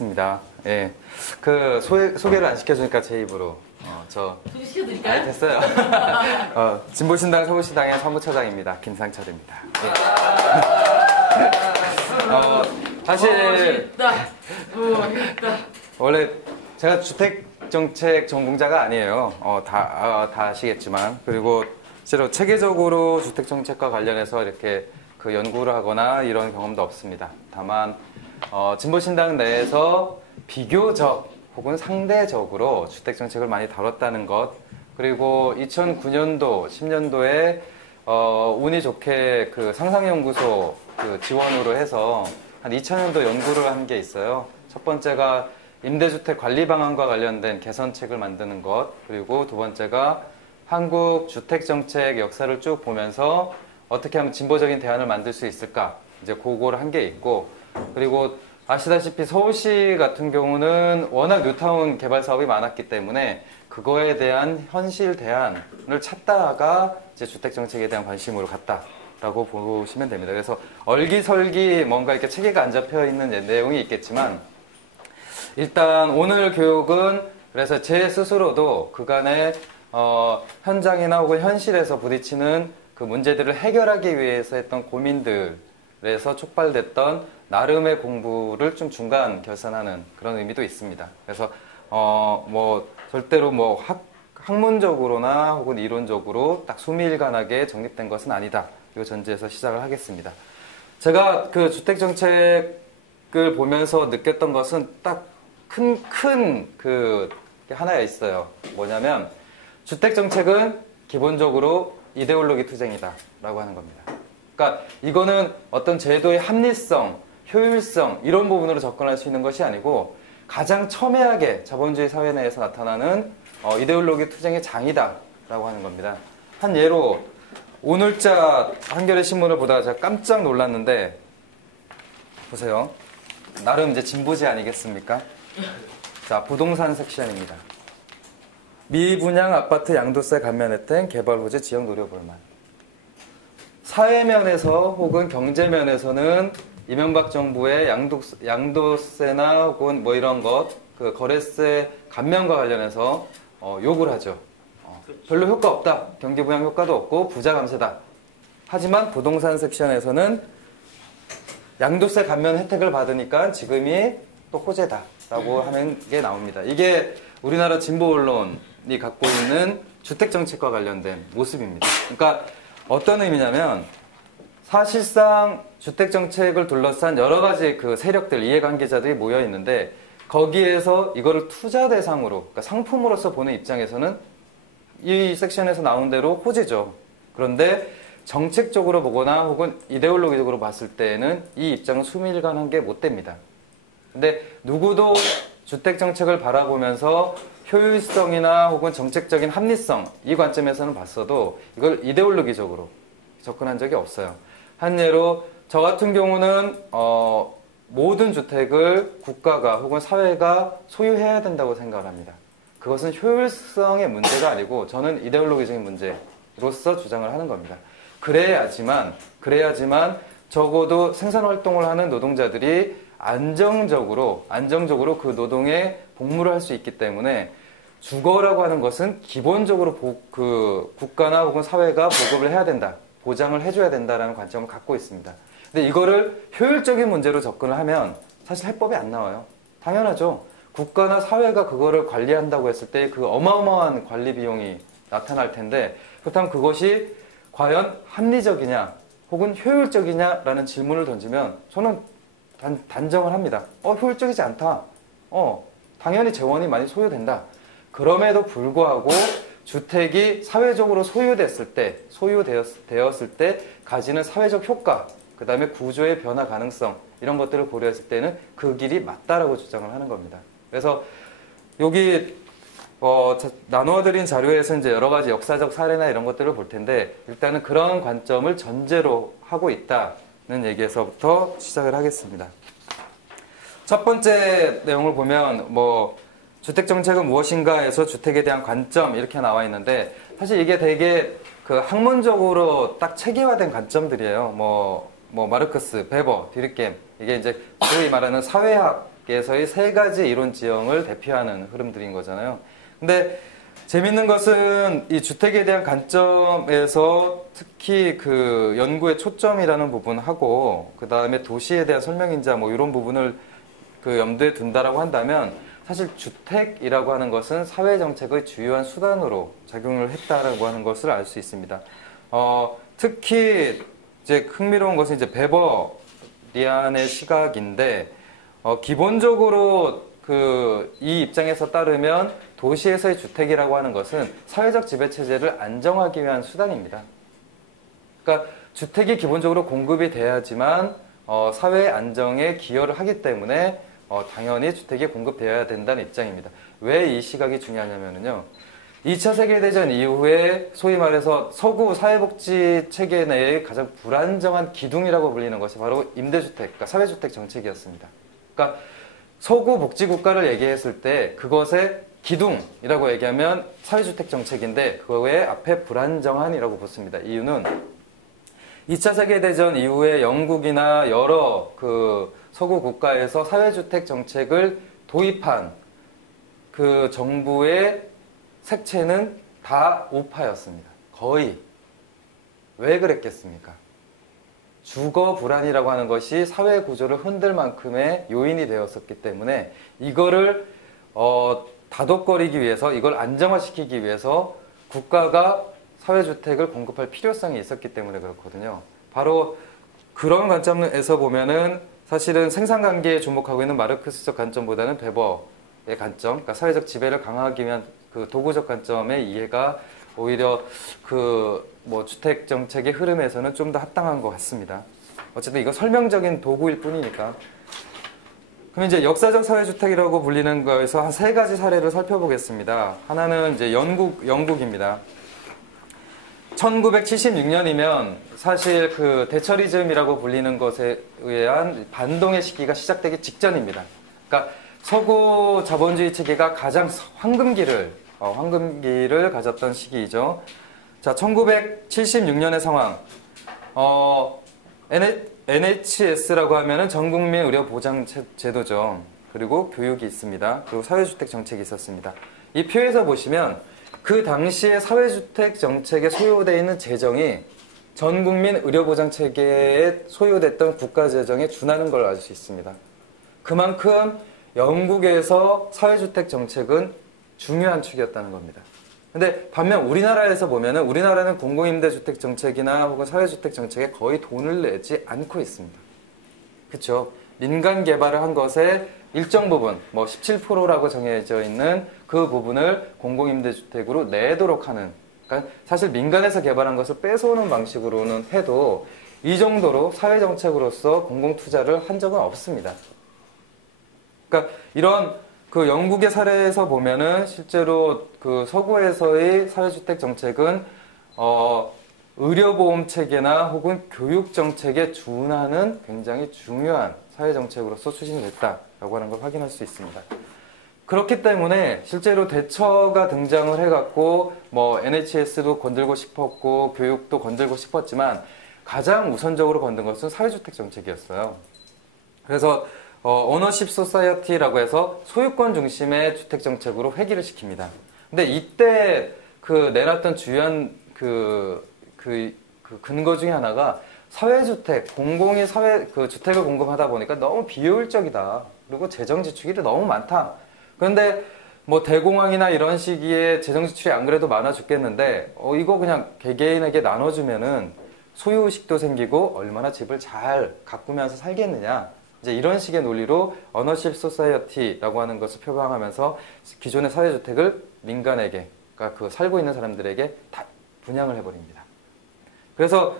입니다. 예. 소개를 안 시켜주니까 제 입으로. 소개시켜드릴까요? 됐어요. 진보신당 서울시당의 사무처장입니다. 김상철입니다. 예. 사실, 원래 제가 주택정책 전공자가 아니에요. 다 아시겠지만. 그리고 실제로 체계적으로 주택정책과 관련해서 이렇게 그 연구를 하거나 이런 경험도 없습니다. 다만, 진보신당 내에서 비교적 혹은 상대적으로 주택정책을 많이 다뤘다는 것, 그리고 2009년도, 10년도에 운이 좋게 그 상상연구소 그 지원으로 해서 한 2000년도 연구를 한 게 있어요. 첫 번째가 임대주택 관리 방안과 관련된 개선책을 만드는 것, 그리고 두 번째가 한국 주택정책 역사를 쭉 보면서 어떻게 하면 진보적인 대안을 만들 수 있을까, 이제 그거를 한 게 있고, 그리고 아시다시피 서울시 같은 경우는 워낙 뉴타운 개발 사업이 많았기 때문에 그거에 대한 현실 대안을 찾다가 이제 주택정책에 대한 관심으로 갔다라고 보시면 됩니다. 그래서 얼기설기 뭔가 이렇게 체계가 안 잡혀 있는 내용이 있겠지만, 일단 오늘 교육은 그래서 제 스스로도 그간의 현장이나 혹은 현실에서 부딪히는 그 문제들을 해결하기 위해서 했던 고민들에서 촉발됐던 나름의 공부를 좀 중간 결산하는 그런 의미도 있습니다. 그래서 절대로 학문적으로나 혹은 이론적으로 딱 수미일관하게 정립된 것은 아니다. 이 전제에서 시작을 하겠습니다. 제가 그 주택정책을 보면서 느꼈던 것은 딱 큰 하나가 있어요. 뭐냐면 주택정책은 기본적으로 이데올로기 투쟁이다 라고 하는 겁니다. 그러니까 이거는 어떤 제도의 합리성, 효율성 이런 부분으로 접근할 수 있는 것이 아니고 가장 첨예하게 자본주의 사회 내에서 나타나는 이데올로기 투쟁의 장이다 라고 하는 겁니다. 한 예로 오늘자 한겨레 신문을 보다가 제가 깜짝 놀랐는데, 보세요. 나름 이제 진보지 아니겠습니까? 자, 부동산 섹션입니다. 미분양 아파트 양도세 감면 혜택 개발 호재 지역 노려볼만. 사회면에서 혹은 경제면에서는 이명박 정부의 양도세나 혹은 뭐 이런 것, 그 거래세 감면과 관련해서 욕을 하죠. 별로 효과 없다. 경기 부양 효과도 없고 부자 감세다. 하지만 부동산 섹션에서는 양도세 감면 혜택을 받으니까 지금이 또 호재다라고 하는 게 나옵니다. 이게 우리나라 진보 언론이 갖고 있는 주택정책과 관련된 모습입니다. 그러니까 어떤 의미냐면 사실상 주택정책을 둘러싼 여러 가지 그 세력들, 이해관계자들이 모여 있는데 거기에서 이거를 투자 대상으로, 그러니까 상품으로서 보는 입장에서는 이 섹션에서 나온 대로 호재죠. 그런데 정책적으로 보거나 혹은 이데올로기적으로 봤을 때는 이 입장은 수미일관한 게 못 됩니다. 근데 누구도 주택정책을 바라보면서 효율성이나 혹은 정책적인 합리성 이 관점에서는 봤어도 이걸 이데올로기적으로 접근한 적이 없어요. 한 예로 저 같은 경우는 모든 주택을 국가가 혹은 사회가 소유해야 된다고 생각을 합니다. 그것은 효율성의 문제가 아니고 저는 이데올로기적인 문제로서 주장을 하는 겁니다. 그래야지만 적어도 생산활동을 하는 노동자들이 안정적으로 그 노동에 복무를 할 수 있기 때문에 주거라고 하는 것은 기본적으로 국가나 혹은 사회가 보급을 해야 된다. 보장을 해줘야 된다라는 관점을 갖고 있습니다. 근데 이거를 효율적인 문제로 접근을 하면 사실 해법이 안 나와요. 당연하죠. 국가나 사회가 그거를 관리한다고 했을 때 그 어마어마한 관리 비용이 나타날 텐데, 그렇다면 그것이 과연 합리적이냐 혹은 효율적이냐라는 질문을 던지면 저는 단정을 합니다. 효율적이지 않다. 당연히 재원이 많이 소요된다. 그럼에도 불구하고 주택이 사회적으로 소유되었을 때 가지는 사회적 효과, 그 다음에 구조의 변화 가능성 이런 것들을 고려했을 때는 그 길이 맞다라고 주장을 하는 겁니다. 그래서 여기 나누어드린 자료에서 이제 여러 가지 역사적 사례나 이런 것들을 볼 텐데 일단은 그런 관점을 전제로 하고 있다는 얘기에서부터 시작을 하겠습니다. 첫 번째 내용을 보면 주택정책은 무엇인가에서 주택에 대한 관점 이렇게 나와 있는데 사실 이게 되게 그 학문적으로 딱 체계화된 관점들이에요. 마르크스, 베버, 디르켐 이게 이제 소위 말하는 사회학 주택에서의 세 가지 이론 지형을 대표하는 흐름들인 거잖아요. 근데 재밌는 것은 이 주택에 대한 관점에서 특히 그 연구의 초점이라는 부분하고 그 다음에 도시에 대한 설명인자 뭐 이런 부분을 그 염두에 둔다라고 한다면 사실 주택이라고 하는 것은 사회정책의 주요한 수단으로 작용을 했다라고 하는 것을 알 수 있습니다. 특히 이제 흥미로운 것은 이제 베버리안의 시각인데 기본적으로 이 입장에서 따르면 도시에서의 주택이라고 하는 것은 사회적 지배체제를 안정하기 위한 수단입니다. 그러니까 주택이 기본적으로 공급이 돼야지만 사회 안정에 기여를 하기 때문에 당연히 주택이 공급되어야 된다는 입장입니다. 왜 이 시각이 중요하냐면요. 2차 세계대전 이후에 소위 말해서 서구 사회복지 체계 내의 가장 불안정한 기둥이라고 불리는 것이 바로 임대주택, 그러니까 사회주택 정책이었습니다. 그러니까 서구 복지국가를 얘기했을 때 그것의 기둥이라고 얘기하면 사회주택 정책인데 그거의 앞에 불안정한이라고 붙습니다. 이유는 2차 세계대전 이후에 영국이나 여러 그 서구 국가에서 사회주택 정책을 도입한 그 정부의 색채는 다 우파였습니다. 거의. 왜 그랬겠습니까? 주거 불안이라고 하는 것이 사회 구조를 흔들 만큼의 요인이 되었었기 때문에 이거를 다독거리기 위해서 이걸 안정화시키기 위해서 국가가 사회주택을 공급할 필요성이 있었기 때문에 그렇거든요. 바로 그런 관점에서 보면은 사실은 생산관계에 주목하고 있는 마르크스적 관점보다는 베버의 관점, 그러니까 사회적 지배를 강화하기 위한 그 도구적 관점의 이해가 오히려 주택 정책의 흐름에서는 좀 더 합당한 것 같습니다. 어쨌든 이거 설명적인 도구일 뿐이니까. 그럼 이제 역사적 사회주택이라고 불리는 거에서 한 세 가지 사례를 살펴보겠습니다. 하나는 이제 영국입니다. 1976년이면 사실 그 대처리즘이라고 불리는 것에 의한 반동의 시기가 시작되기 직전입니다. 그러니까 서구 자본주의 체계가 가장 황금기를 가졌던 시기이죠. 자, 1976년의 상황. NHS라고 하면은 전국민 의료 보장 제도죠. 그리고 교육이 있습니다. 그리고 사회주택 정책이 있었습니다. 이 표에서 보시면 그 당시에 사회주택 정책에 소요되어 있는 재정이 전국민 의료보장 체계에 소요됐던 국가 재정에 준하는 걸 알 수 있습니다. 그만큼 영국에서 사회주택 정책은 중요한 축이었다는 겁니다. 근데 반면 우리나라에서 보면은 우리나라는 공공임대주택 정책이나 혹은 사회주택 정책에 거의 돈을 내지 않고 있습니다. 그렇죠? 민간 개발을 한 것에 일정 부분, 17%라고 정해져 있는 그 부분을 공공임대주택으로 내도록 하는, 그러니까 사실 민간에서 개발한 것을 뺏어오는 방식으로는 해도 이 정도로 사회정책으로서 공공투자를 한 적은 없습니다. 그러니까 이런 그 영국의 사례에서 보면은 실제로 그 서구에서의 사회주택 정책은 의료보험 체계나 혹은 교육 정책에 준하는 굉장히 중요한 사회정책으로서 추진됐다라고 하는 걸 확인할 수 있습니다. 그렇기 때문에 실제로 대처가 등장을 해갖고 NHS도 건들고 싶었고 교육도 건들고 싶었지만 가장 우선적으로 건든 것은 사회주택 정책이었어요. 그래서 오너십 소사이어티라고 해서 소유권 중심의 주택 정책으로 회귀를 시킵니다. 근데 이때 내놨던 주요한 근거 중에 하나가 사회주택, 공공이 주택을 공급하다 보니까 너무 비효율적이다. 그리고 재정 지출이 너무 많다. 그런데 대공황이나 이런 시기에 재정 지출이 안 그래도 많아 죽겠는데 이거 그냥 개개인에게 나눠주면은 소유의식도 생기고 얼마나 집을 잘 가꾸면서 살겠느냐. 이제 이런 식의 논리로 오너십 소사이어티라고 하는 것을 표방하면서 기존의 사회주택을 민간에게, 그러니까 살고 있는 사람들에게 다 분양을 해버립니다. 그래서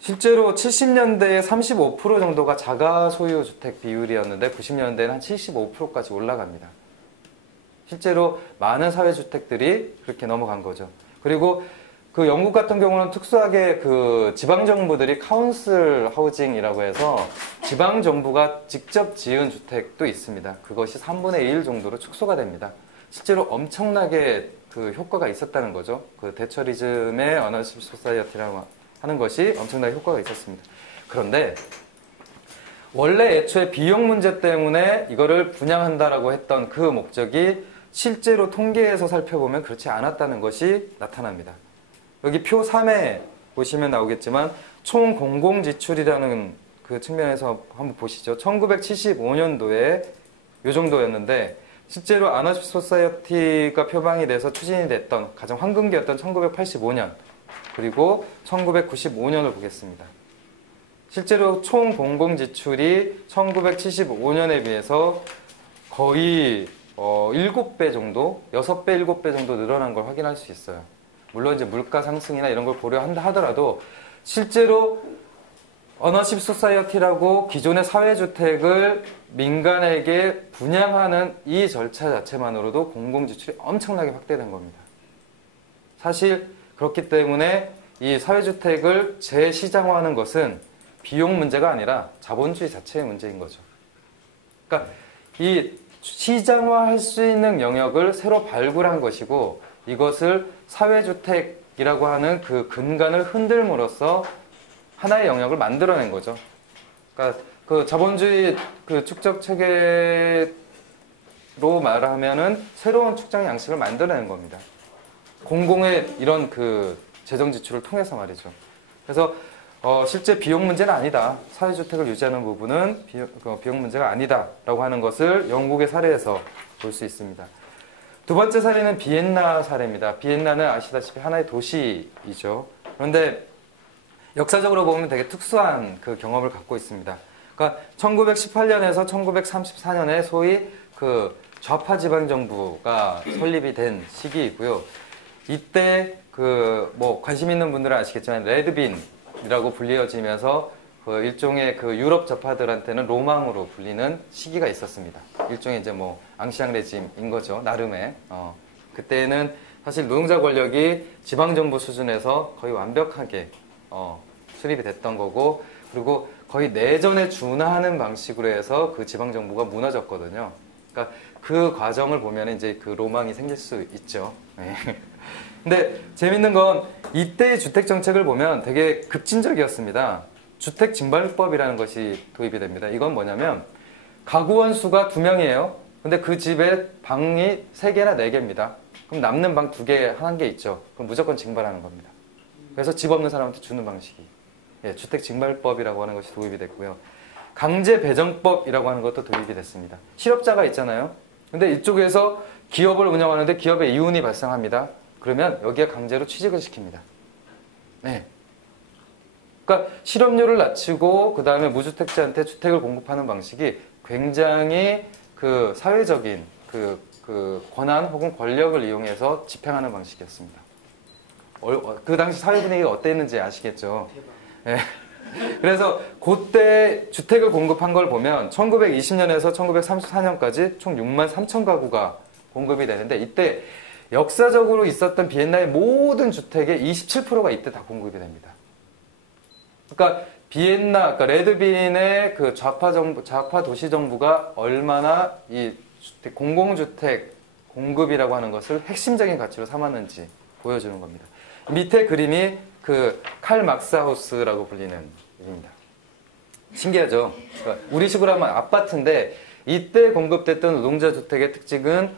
실제로 70년대에 35% 정도가 자가 소유 주택 비율이었는데 90년대에는 한 75%까지 올라갑니다. 실제로 많은 사회주택들이 그렇게 넘어간 거죠. 그리고 영국 같은 경우는 특수하게 지방정부들이 카운슬 하우징이라고 해서 지방정부가 직접 지은 주택도 있습니다. 그것이 3분의 1 정도로 축소가 됩니다. 실제로 엄청나게 효과가 있었다는 거죠. 대처리즘의 오너십 소사이어티라고 하는 것이 엄청나게 효과가 있었습니다. 그런데 원래 애초에 비용 문제 때문에 이거를 분양한다라고 했던 그 목적이 실제로 통계에서 살펴보면 그렇지 않았다는 것이 나타납니다. 여기 표 3에 보시면 나오겠지만 총 공공지출이라는 그 측면에서 한번 보시죠. 1975년도에 이 정도였는데 실제로 아나십 소사이어티가 표방이 돼서 추진이 됐던 가장 황금기였던 1985년 그리고 1995년을 보겠습니다. 실제로 총 공공지출이 1975년에 비해서 거의 7배 정도, 6배, 7배 정도 늘어난 걸 확인할 수 있어요. 물론 이제 물가 상승이나 이런 걸 고려한다 하더라도 실제로 어너십 소사이어티라고 기존의 사회주택을 민간에게 분양하는 이 절차 자체만으로도 공공지출이 엄청나게 확대된 겁니다. 사실 그렇기 때문에 이 사회주택을 재시장화하는 것은 비용 문제가 아니라 자본주의 자체의 문제인 거죠. 그러니까 이 시장화할 수 있는 영역을 새로 발굴한 것이고 이것을 사회주택이라고 하는 그 근간을 흔들므로써 하나의 영역을 만들어낸 거죠. 그러니까 그 자본주의 그 축적 체계로 말하면은 새로운 축적 양식을 만들어낸 겁니다. 공공의 이런 그 재정 지출을 통해서 말이죠. 그래서 실제 비용 문제는 아니다. 사회주택을 유지하는 부분은 비용 문제가 아니다라고 하는 것을 영국의 사례에서 볼 수 있습니다. 두 번째 사례는 비엔나 사례입니다. 비엔나는 아시다시피 하나의 도시이죠. 그런데 역사적으로 보면 되게 특수한 그 경험을 갖고 있습니다. 그러니까 1918년에서 1934년에 소위 그 좌파 지방 정부가 설립이 된 시기이고요. 이때 그 뭐 관심 있는 분들은 아시겠지만 레드빈이라고 불리어지면서 그 일종의 그 유럽 좌파들한테는 로망으로 불리는 시기가 있었습니다. 일종의 이제 뭐 앙시앙 레짐인 거죠. 나름의. 그때는 사실 노동자 권력이 지방 정부 수준에서 거의 완벽하게 수립이 됐던 거고, 그리고 거의 내전에 준하는 방식으로 해서 그 지방 정부가 무너졌거든요. 그러니까 그 과정을 보면 이제 그 로망이 생길 수 있죠. 네. 근데 재밌는 건 이때의 주택 정책을 보면 되게 급진적이었습니다. 주택 징발법이라는 것이 도입이 됩니다. 이건 뭐냐면 가구원 수가 2명이에요. 근데 그 집에 방이 3개나 4개입니다. 그럼 남는 방 2개, 1개 있죠. 그럼 무조건 징발하는 겁니다. 그래서 집 없는 사람한테 주는 방식이 주택 징발법이라고 하는 것이 도입이 됐고요. 강제 배정법이라고 하는 것도 도입이 됐습니다. 실업자가 있잖아요. 근데 이쪽에서 기업을 운영하는데 기업에 이윤이 발생합니다. 그러면 여기에 강제로 취직을 시킵니다. 네. 그러니까 실업률을 낮추고 그 다음에 무주택자한테 주택을 공급하는 방식이 굉장히 그 사회적인 그 권한 혹은 권력을 이용해서 집행하는 방식이었습니다. 그 당시 사회 분위기가 어땠는지 아시겠죠? 네. 그래서 그때 주택을 공급한 걸 보면 1920년에서 1934년까지 총 6만 3천 가구가 공급이 되는데 이때 역사적으로 있었던 비엔나의 모든 주택의 27%가 이때 다 공급이 됩니다. 그러니까 비엔나, 그러니까 레드빈의 그 좌파 도시 정부가 얼마나 이 공공주택 공급이라고 하는 것을 핵심적인 가치로 삼았는지 보여주는 겁니다. 밑에 그림이 그 칼 막스하우스라고 불리는 일입니다. 신기하죠? 그러니까 우리 식으로 하면 아파트인데 이때 공급됐던 노동자 주택의 특징은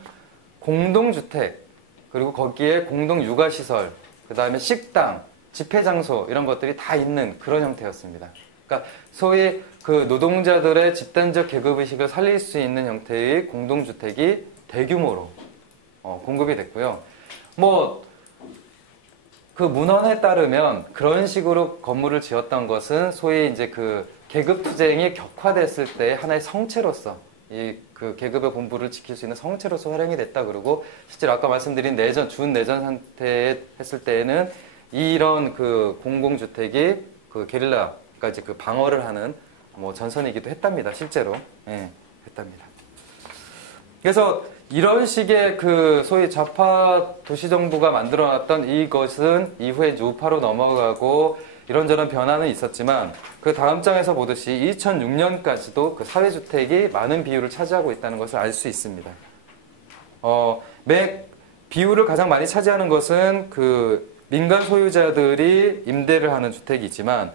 공동주택, 그리고 거기에 공동육아시설, 그 다음에 식당, 집회장소 이런 것들이 다 있는 그런 형태였습니다. 그러니까 소위 그 노동자들의 집단적 계급의식을 살릴 수 있는 형태의 공동주택이 대규모로 공급이 됐고요. 뭐 그 문헌에 따르면 그런 식으로 건물을 지었던 것은 소위 이제 그 계급 투쟁이 격화됐을 때 하나의 성체로서 이 그 계급의 본부를 지킬 수 있는 성체로서 활용이 됐다 그러고, 실제로 아까 말씀드린 내전, 준내전 상태에 했을 때에는 이런 그 공공주택이 그 게릴라까지 그 방어를 하는 뭐 전선이기도 했답니다. 실제로. 예, 했답니다. 그래서 이런 식의 그 소위 좌파 도시정부가 만들어놨던 이것은 이후에 이제 우파로 넘어가고 이런저런 변화는 있었지만 그 다음 장에서 보듯이 2006년까지도 그 사회주택이 많은 비율을 차지하고 있다는 것을 알 수 있습니다. 비율을 가장 많이 차지하는 것은 그 민간 소유자들이 임대를 하는 주택이지만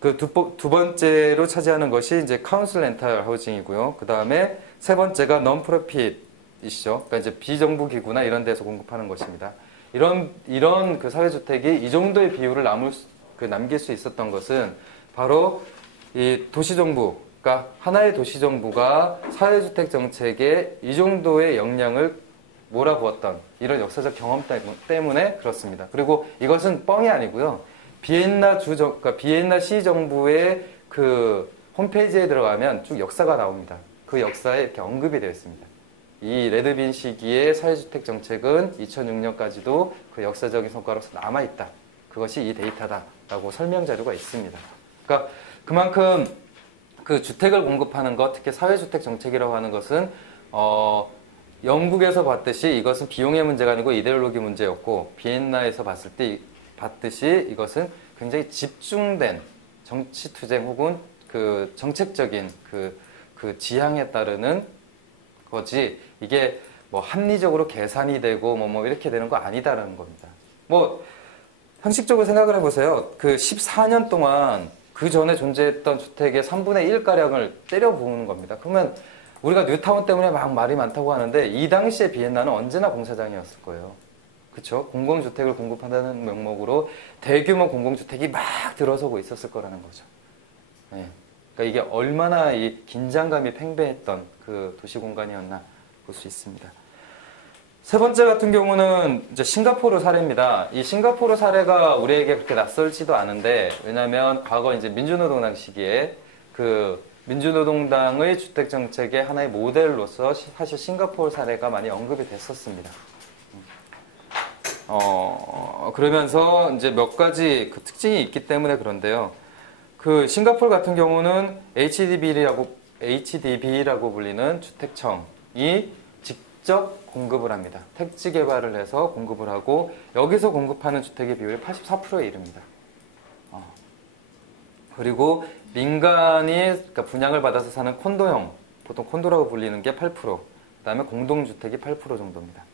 그 두 번째로 차지하는 것이 이제 카운슬 렌탈 하우징이고요. 그 다음에 세 번째가 non-profit이시죠. 그러니까 이제 비정부 기구나 이런 데서 공급하는 것입니다. 이런 그 사회주택이 이 정도의 비율을 남길 수 있었던 것은 바로 이 도시정부, 그러니까 하나의 도시정부가 사회주택 정책에 이 정도의 영향을 몰아부었던 이런 역사적 경험 때문에 그렇습니다. 그리고 이것은 뻥이 아니고요. 그러니까 비엔나 시정부의 그 홈페이지에 들어가면 쭉 역사가 나옵니다. 그 역사에 이렇게 언급이 되어 있습니다. 이 레드빈 시기의 사회주택 정책은 2006년까지도 그 역사적인 성과로서 남아있다. 그것이 이 데이터다라고 설명 자료가 있습니다. 그러니까 그만큼 그 주택을 공급하는 것, 특히 사회주택 정책이라고 하는 것은 영국에서 봤듯이 이것은 비용의 문제가 아니고 이데올로기 문제였고 비엔나에서 봤듯이 이것은 굉장히 집중된 정치 투쟁 혹은 그 정책적인 그 지향에 따르는 거지 이게 뭐 합리적으로 계산이 되고 뭐 이렇게 되는 거 아니다라는 겁니다. 뭐 상식적으로 생각을 해보세요. 그 14년 동안 그 전에 존재했던 주택의 3분의 1가량을 때려 부으는 겁니다. 그러면 우리가 뉴타운 때문에 막 말이 많다고 하는데 이 당시에 비엔나는 언제나 공사장이었을 거예요. 그렇죠? 공공주택을 공급한다는 명목으로 대규모 공공주택이 막 들어서고 있었을 거라는 거죠. 네. 그러니까 이게 얼마나 이 긴장감이 팽배했던 그 도시 공간이었나 볼 수 있습니다. 세 번째 같은 경우는 이제 싱가포르 사례입니다. 이 싱가포르 사례가 우리에게 그렇게 낯설지도 않은데 왜냐하면 과거 이제 민주노동당 시기에 그 민주노동당의 주택정책의 하나의 모델로서 사실 싱가포르 사례가 많이 언급이 됐었습니다. 그러면서 이제 몇 가지 그 특징이 있기 때문에 그런데요. 그 싱가포르 같은 경우는 HDB라고 불리는 주택청이 직접 공급을 합니다. 택지 개발을 해서 공급을 하고 여기서 공급하는 주택의 비율이 84%에 이릅니다. 그리고 민간이 그러니까 분양을 받아서 사는 콘도형, 보통 콘도라고 불리는 게 8%, 그 다음에 공동주택이 8% 정도입니다.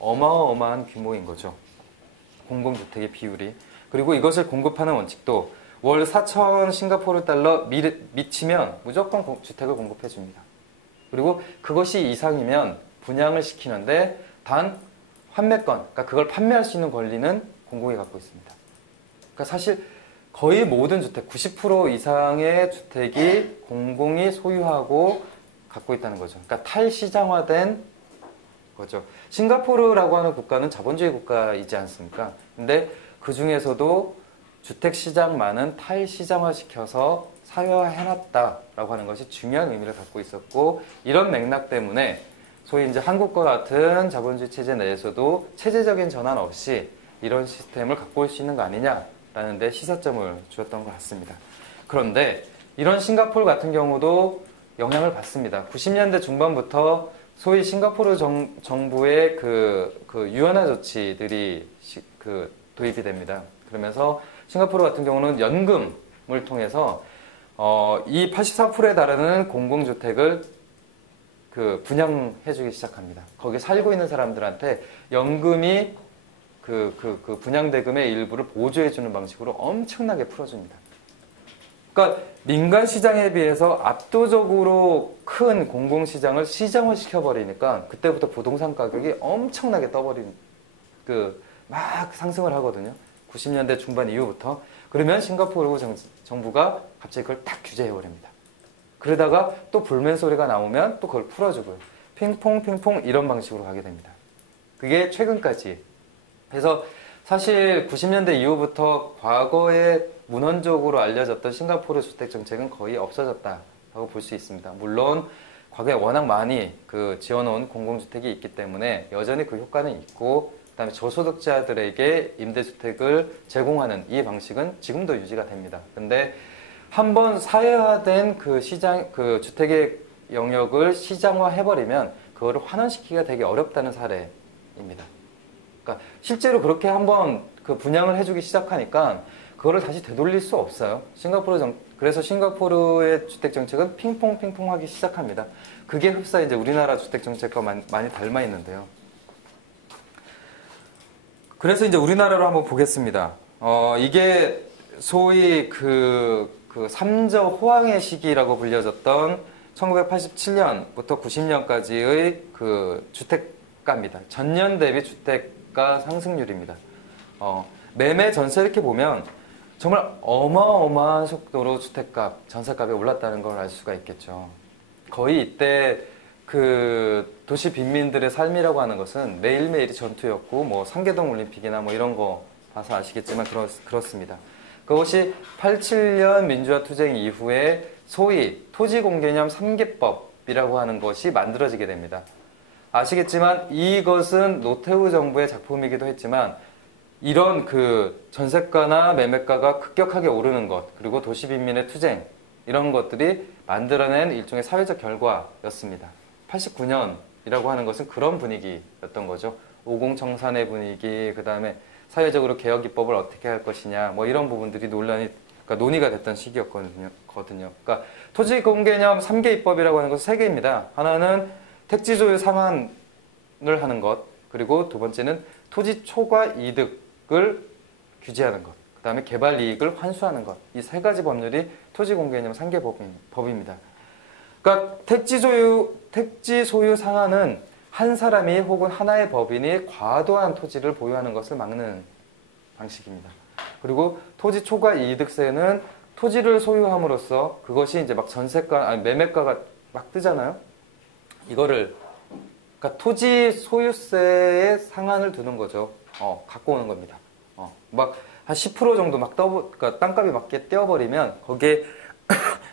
어마어마한 규모인 거죠. 공공주택의 비율이. 그리고 이것을 공급하는 원칙도 월 4,000 싱가포르 달러 미치면 무조건 주택을 공급해 줍니다. 그리고 그것이 이상이면 분양을 시키는데 단 환매권, 그러니까 그걸 판매할 수 있는 권리는 공공이 갖고 있습니다. 그러니까 사실 거의 모든 주택, 90% 이상의 주택이 공공이 소유하고 갖고 있다는 거죠. 그러니까 탈시장화된 거죠. 싱가포르라고 하는 국가는 자본주의 국가이지 않습니까? 근데 그 중에서도 주택시장만은 탈시장화시켜서 사회화해놨다라고 하는 것이 중요한 의미를 갖고 있었고, 이런 맥락 때문에 소위 이제 한국과 같은 자본주의 체제 내에서도 체제적인 전환 없이 이런 시스템을 갖고 올 수 있는 거 아니냐라는 데 시사점을 주었던 것 같습니다. 그런데 이런 싱가포르 같은 경우도 영향을 받습니다. 90년대 중반부터 소위 싱가포르 정부의 그 유연화 조치들이 도입이 됩니다. 그러면서 싱가포르 같은 경우는 연금을 통해서 이 84%에 달하는 공공주택을 분양해주기 시작합니다. 거기 살고 있는 사람들한테 연금이 그 분양대금의 일부를 보조해주는 방식으로 엄청나게 풀어줍니다. 그러니까 민간 시장에 비해서 압도적으로 큰 공공시장을 시장화 시켜버리니까 그때부터 부동산 가격이 엄청나게 막 상승을 하거든요. 90년대 중반 이후부터. 그러면 싱가포르 정부가 갑자기 그걸 딱 규제해버립니다. 그러다가 또 불면 소리가 나오면 또 그걸 풀어주고요. 핑퐁 이런 방식으로 가게 됩니다. 그게 최근까지. 그래서 사실 90년대 이후부터 과거에 문헌적으로 알려졌던 싱가포르 주택 정책은 거의 없어졌다고 볼 수 있습니다. 물론 과거에 워낙 많이 지어놓은 공공주택이 있기 때문에 여전히 그 효과는 있고, 그다음에 저소득자들에게 임대주택을 제공하는 이 방식은 지금도 유지가 됩니다. 근데 한번 사회화된 그 주택의 영역을 시장화 해버리면 그거를 환원시키기가 되게 어렵다는 사례입니다. 그러니까 실제로 그렇게 한번 분양을 해주기 시작하니까 그거를 다시 되돌릴 수 없어요. 그래서 싱가포르의 주택 정책은 핑퐁 하기 시작합니다. 그게 흡사 이제 우리나라 주택 정책과 많이 닮아 있는데요. 그래서 이제 우리나라로 한번 보겠습니다. 이게 소위 그 삼저 호황의 시기라고 불려졌던 1987년부터 90년까지의 그 주택가입니다. 전년 대비 주택가 상승률입니다. 매매 전세 이렇게 보면 정말 어마어마한 속도로 주택값, 전세값이 올랐다는 걸 알 수가 있겠죠. 거의 이때 그 도시 빈민들의 삶이라고 하는 것은 매일매일이 전투였고, 뭐 상계동 올림픽이나 뭐 이런 거 봐서 아시겠지만 그렇습니다. 그것이 87년 민주화 투쟁 이후에 소위 토지공개념 3개법이라고 하는 것이 만들어지게 됩니다. 아시겠지만 이것은 노태우 정부의 작품이기도 했지만 이런 그 전세가나 매매가가 급격하게 오르는 것, 그리고 도시 빈민의 투쟁, 이런 것들이 만들어낸 일종의 사회적 결과였습니다. 89년이라고 하는 것은 그런 분위기였던 거죠. 오공청산의 분위기, 그 다음에 사회적으로 개혁 입법을 어떻게 할 것이냐, 뭐 이런 부분들이 그러니까 논의가 됐던 시기였거든요. 그러니까 토지공개념 3개 입법이라고 하는 것은 3개입니다. 하나는 택지 소유 상한을 하는 것, 그리고 두 번째는 토지 초과 이득을 규제하는 것, 그 다음에 개발 이익을 환수하는 것. 이 3가지 법률이 토지공개념 3개 법입니다. 그러니까 택지 소유 상한은 한 사람이 혹은 하나의 법인이 과도한 토지를 보유하는 것을 막는 방식입니다. 그리고 토지 초과 이득세는 토지를 소유함으로써 그것이 이제 막 전세가, 아니 매매가가 막 뜨잖아요. 이거를, 그러니까 토지 소유세의 상한을 두는 거죠. 갖고 오는 겁니다. 막 한 10% 정도 막 그러니까 땅값이 막 떼어버리면 거기에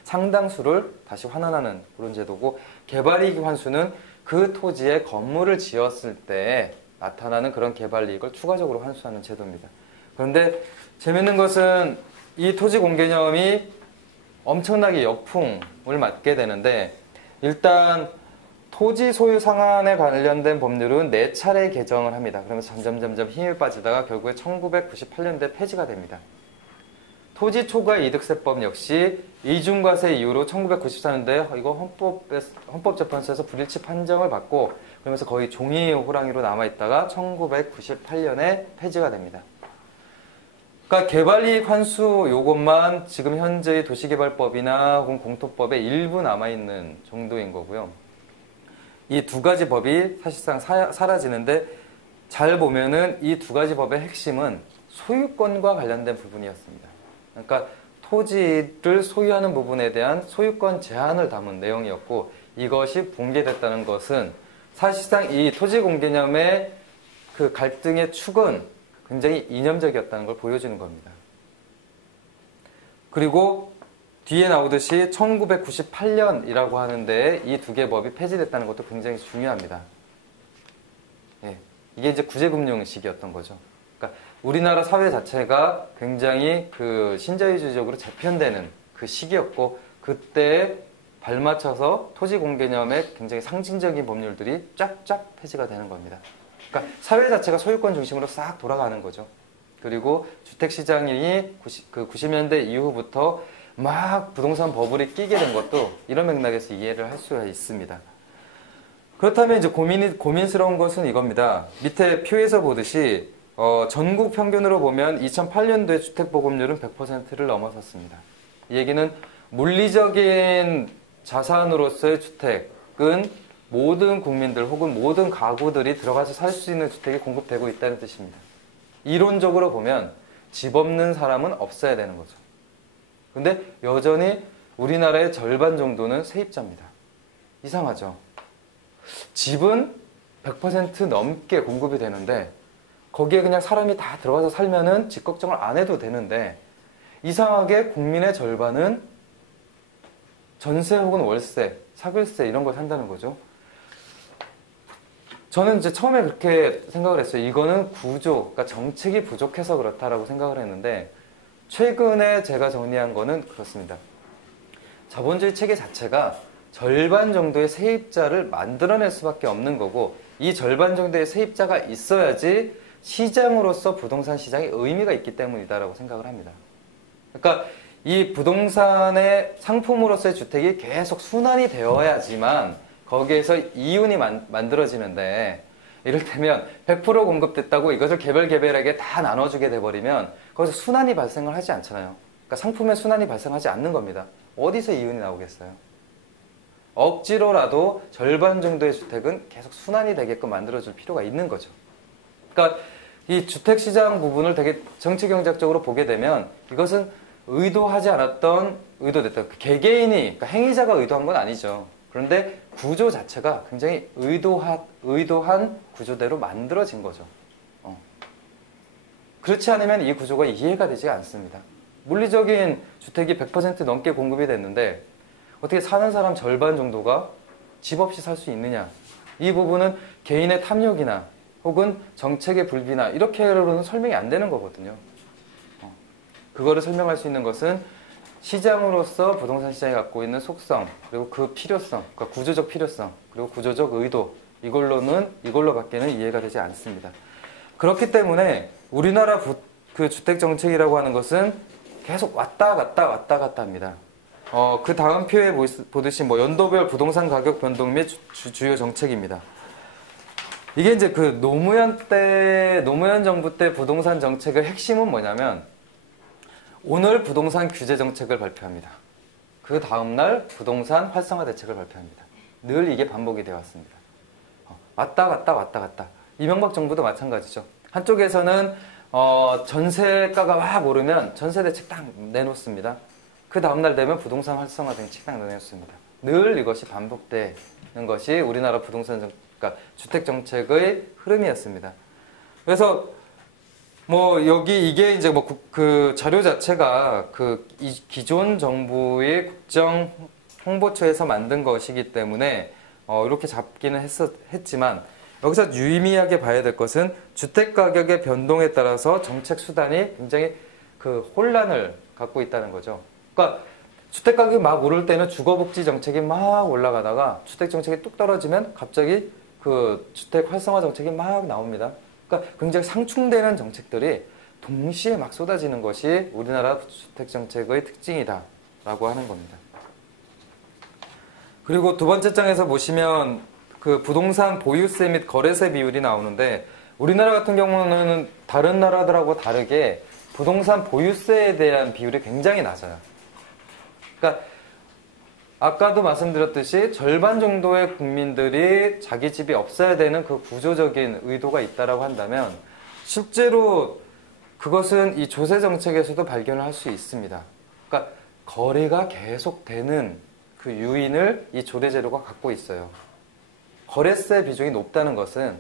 상당수를 다시 환원하는 그런 제도고, 개발이익 환수는 그 토지에 건물을 지었을 때 나타나는 그런 개발이익을 추가적으로 환수하는 제도입니다. 그런데 재밌는 것은 이 토지 공개념이 엄청나게 역풍을 맞게 되는데, 일단 토지 소유 상한에 관련된 법률은 4차례 개정을 합니다. 그러면서 점점 힘이 빠지다가 결국에 1998년대 폐지가 됩니다. 토지 초과 이득세법 역시 이중과세 이후로 1994년도에 이거 헌법재판소에서 불일치 판정을 받고, 그러면서 거의 종이 호랑이로 남아있다가 1998년에 폐지가 됩니다. 그러니까 개발이익 환수 요것만 지금 현재의 도시개발법이나 혹은 공토법에 일부 남아있는 정도인 거고요. 이 2가지 법이 사실상 사라지는데, 잘 보면은 이 2가지 법의 핵심은 소유권과 관련된 부분이었습니다. 그러니까 토지를 소유하는 부분에 대한 소유권 제한을 담은 내용이었고, 이것이 붕괴됐다는 것은 사실상 이 토지공개념의 그 갈등의 축은 굉장히 이념적이었다는 걸 보여주는 겁니다. 그리고 뒤에 나오듯이 1998년이라고 하는데 이 2개 법이 폐지됐다는 것도 굉장히 중요합니다. 예, 이게 이제 구제금융식이었던 거죠. 그러니까 우리나라 사회 자체가 굉장히 그 신자유주의적으로 재편되는 그 시기였고, 그때에 발맞춰서 토지공개념의 굉장히 상징적인 법률들이 쫙쫙 폐지가 되는 겁니다. 그러니까 사회 자체가 소유권 중심으로 싹 돌아가는 거죠. 그리고 주택시장이 90년대 이후부터 막 부동산 버블이 끼게 된 것도 이런 맥락에서 이해를 할 수가 있습니다. 그렇다면 이제 고민스러운 것은 이겁니다. 밑에 표에서 보듯이 전국 평균으로 보면 2008년도에 주택보급률은 100%를 넘어섰습니다. 이 얘기는 물리적인 자산으로서의 주택은 모든 국민들 혹은 모든 가구들이 들어가서 살 수 있는 주택이 공급되고 있다는 뜻입니다. 이론적으로 보면 집 없는 사람은 없어야 되는 거죠. 근데 여전히 우리나라의 절반 정도는 세입자입니다. 이상하죠? 집은 100% 넘게 공급이 되는데 거기에 그냥 사람이 다 들어가서 살면은 집 걱정을 안 해도 되는데, 이상하게 국민의 절반은 전세 혹은 월세, 사글세 이런 걸 산다는 거죠. 저는 이제 처음에 그렇게 생각을 했어요. 이거는 구조, 그러니까 정책이 부족해서 그렇다라고 생각을 했는데, 최근에 제가 정리한 거는 그렇습니다. 자본주의 체계 자체가 절반 정도의 세입자를 만들어낼 수밖에 없는 거고, 이 절반 정도의 세입자가 있어야지 시장으로서 부동산 시장에 의미가 있기 때문이다라고 생각을 합니다. 그러니까 이 부동산의 상품으로서의 주택이 계속 순환이 되어야지만 거기에서 이윤이 만들어지는데, 이를테면 100% 공급됐다고 이것을 개별개별에게 다 나눠주게 돼버리면 거기서 순환이 발생을 하지 않잖아요. 그러니까 상품의 순환이 발생하지 않는 겁니다. 어디서 이윤이 나오겠어요? 억지로라도 절반 정도의 주택은 계속 순환이 되게끔 만들어줄 필요가 있는 거죠. 그러니까 이 주택시장 부분을 되게 정치경제학적으로 보게 되면 이것은 의도하지 않았던, 의도됐던, 개개인이, 그러니까 행위자가 의도한 건 아니죠. 그런데 구조 자체가 굉장히 의도한 구조대로 만들어진 거죠. 그렇지 않으면 이 구조가 이해가 되지 않습니다. 물리적인 주택이 100% 넘게 공급이 됐는데 어떻게 사는 사람 절반 정도가 집 없이 살 수 있느냐. 이 부분은 개인의 탐욕이나 혹은 정책의 불비나 이렇게로는 설명이 안 되는 거거든요. 그거를 설명할 수 있는 것은 시장으로서 부동산 시장이 갖고 있는 속성, 그리고 그 필요성, 그러니까 구조적 필요성, 그리고 구조적 의도, 이걸로밖에는 이해가 되지 않습니다. 그렇기 때문에 우리나라 그 주택 정책이라고 하는 것은 계속 왔다 갔다 합니다. 그 다음 표에 보듯이 연도별 부동산 가격 변동 및 주요 정책입니다. 이게 이제 그 노무현 정부 때 부동산 정책의 핵심은 뭐냐면 오늘 부동산 규제 정책을 발표합니다. 그 다음날 부동산 활성화 대책을 발표합니다. 늘 이게 반복이 되어 왔습니다. 왔다 갔다. 이명박 정부도 마찬가지죠. 한쪽에서는 전세가가 막 오르면 전세 대책 딱 내놓습니다. 그 다음날 되면 부동산 활성화 대책 딱 내놓습니다. 늘 이것이 반복되는 것이 우리나라 그러니까 주택 정책의 흐름이었습니다. 그래서 이게 이제 그 자료 자체가 이 기존 정부의 국정 홍보처에서 만든 것이기 때문에 이렇게 잡기는 했지만 여기서 유의미하게 봐야 될 것은 주택 가격의 변동에 따라서 정책 수단이 굉장히 그 혼란을 갖고 있다는 거죠. 그러니까 주택 가격이 막 오를 때는 주거복지 정책이 막 올라가다가 주택 정책이 뚝 떨어지면 갑자기 그 주택 활성화 정책이 막 나옵니다. 그러니까 굉장히 상충되는 정책들이 동시에 막 쏟아지는 것이 우리나라 주택 정책의 특징이다라고 하는 겁니다. 그리고 두 번째 장에서 보시면 그 부동산 보유세 및 거래세 비율이 나오는데 우리나라 같은 경우는 다른 나라들하고 다르게 부동산 보유세에 대한 비율이 굉장히 낮아요. 그러니까 아까도 말씀드렸듯이 절반 정도의 국민들이 자기 집이 없어야 되는 그 구조적인 의도가 있다라고 한다면 실제로 그것은 이 조세 정책에서도 발견을 할 수 있습니다. 그러니까 거래가 계속되는 그 요인을 이 조례제도가 갖고 있어요. 거래세 비중이 높다는 것은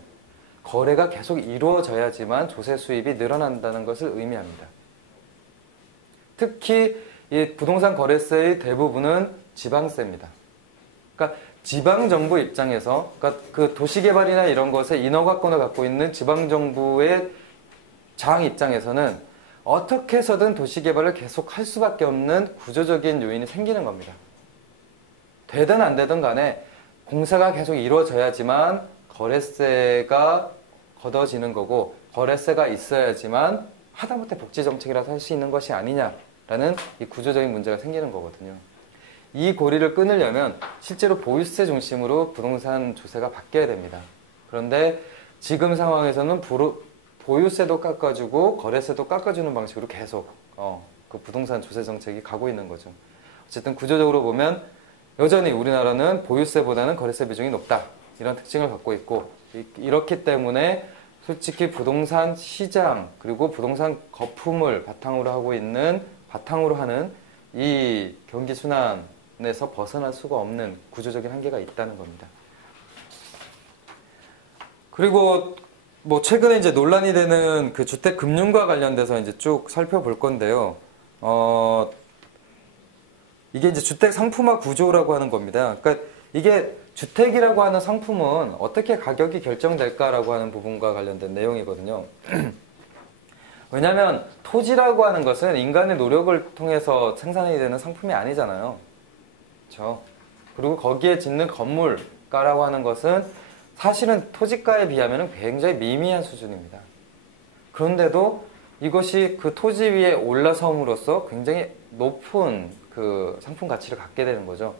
거래가 계속 이루어져야지만 조세 수입이 늘어난다는 것을 의미합니다. 특히 이 부동산 거래세의 대부분은 지방세입니다. 그러니까 지방정부 입장에서, 그러니까 그 도시개발이나 이런 것에 인허가권을 갖고 있는 지방정부의 장 입장에서는 어떻게 해서든 도시개발을 계속 할 수밖에 없는 구조적인 요인이 생기는 겁니다. 되든 안 되든 간에 공사가 계속 이루어져야지만 거래세가 걷어지는 거고 거래세가 있어야지만 하다못해 복지정책이라도 할 수 있는 것이 아니냐라는 이 구조적인 문제가 생기는 거거든요. 이 고리를 끊으려면 실제로 보유세 중심으로 부동산 조세가 바뀌어야 됩니다. 그런데 지금 상황에서는 보유세도 깎아주고 거래세도 깎아주는 방식으로 계속 그 부동산 조세 정책이 가고 있는 거죠. 어쨌든 구조적으로 보면 여전히 우리나라는 보유세보다는 거래세 비중이 높다. 이런 특징을 갖고 있고 이렇기 때문에 솔직히 부동산 시장 그리고 부동산 거품을 바탕으로 하는 이 경기 순환에서 벗어날 수가 없는 구조적인 한계가 있다는 겁니다. 그리고 최근에 이제 논란이 되는 그 주택 금융과 관련돼서 이제 쭉 살펴볼 건데요. 이게 이제 주택 상품화 구조라고 하는 겁니다. 그러니까 이게 주택이라고 하는 상품은 어떻게 가격이 결정될까라고 하는 부분과 관련된 내용이거든요. 왜냐하면 토지라고 하는 것은 인간의 노력을 통해서 생산이 되는 상품이 아니잖아요. 그렇죠? 그리고 거기에 짓는 건물가라고 하는 것은 사실은 토지가에 비하면 굉장히 미미한 수준입니다. 그런데도 이것이 그 토지 위에 올라섬으로써 굉장히 높은 그 상품 가치를 갖게 되는 거죠.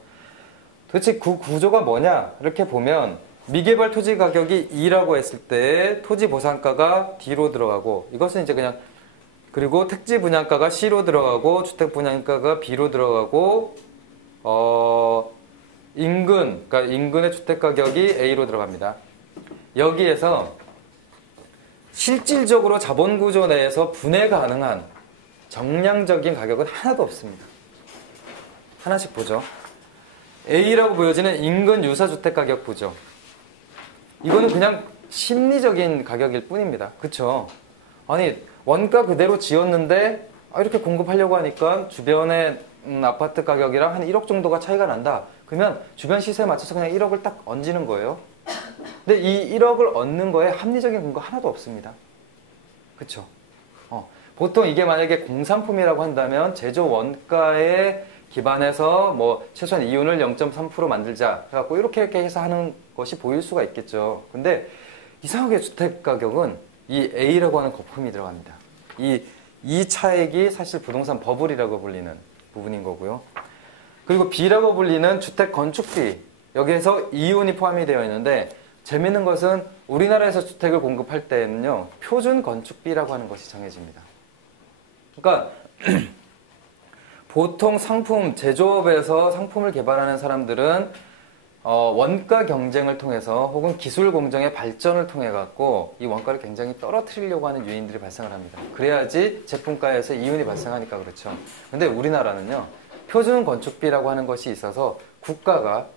도대체 그 구조가 뭐냐? 이렇게 보면 미개발 토지 가격이 2라고 했을 때 토지 보상가가 D로 들어가고 이것은 이제 그냥 그리고 택지 분양가가 C로 들어가고 주택 분양가가 B로 들어가고 그러니까 인근의 주택 가격이 A로 들어갑니다. 여기에서 실질적으로 자본 구조 내에서 분해 가능한 정량적인 가격은 하나도 없습니다. 하나씩 보죠. A라고 보여지는 인근 유사주택 가격 보죠. 이거는 그냥 심리적인 가격일 뿐입니다. 그쵸? 아니 원가 그대로 지었는데 이렇게 공급하려고 하니까 주변의 아파트 가격이랑 한 1억 정도가 차이가 난다. 그러면 주변 시세에 맞춰서 그냥 1억을 딱 얹는 거예요. 근데 이 1억을 얻는 거에 합리적인 근거 하나도 없습니다. 그쵸? 보통 이게 만약에 공산품이라고 한다면 제조 원가에 기반해서 뭐 최소한 이윤을 0.3% 만들자 해갖고 이렇게 해서 하는 것이 보일 수가 있겠죠. 근데 이상하게 주택 가격은 이 A라고 하는 거품이 들어갑니다. 이 차액이 사실 부동산 버블이라고 불리는 부분인 거고요. 그리고 B라고 불리는 주택 건축비, 여기에서 이윤이 포함이 되어 있는데 재밌는 것은 우리나라에서 주택을 공급할 때는요 표준 건축비라고 하는 것이 정해집니다. 그러니까 보통 상품 제조업에서 상품을 개발하는 사람들은 원가 경쟁을 통해서 혹은 기술 공정의 발전을 통해 갖고 이 원가를 굉장히 떨어뜨리려고 하는 요인들이 발생을 합니다. 그래야지 제품가에서 이윤이 발생하니까 그렇죠. 근데 우리나라는요 표준 건축비라고 하는 것이 있어서 국가가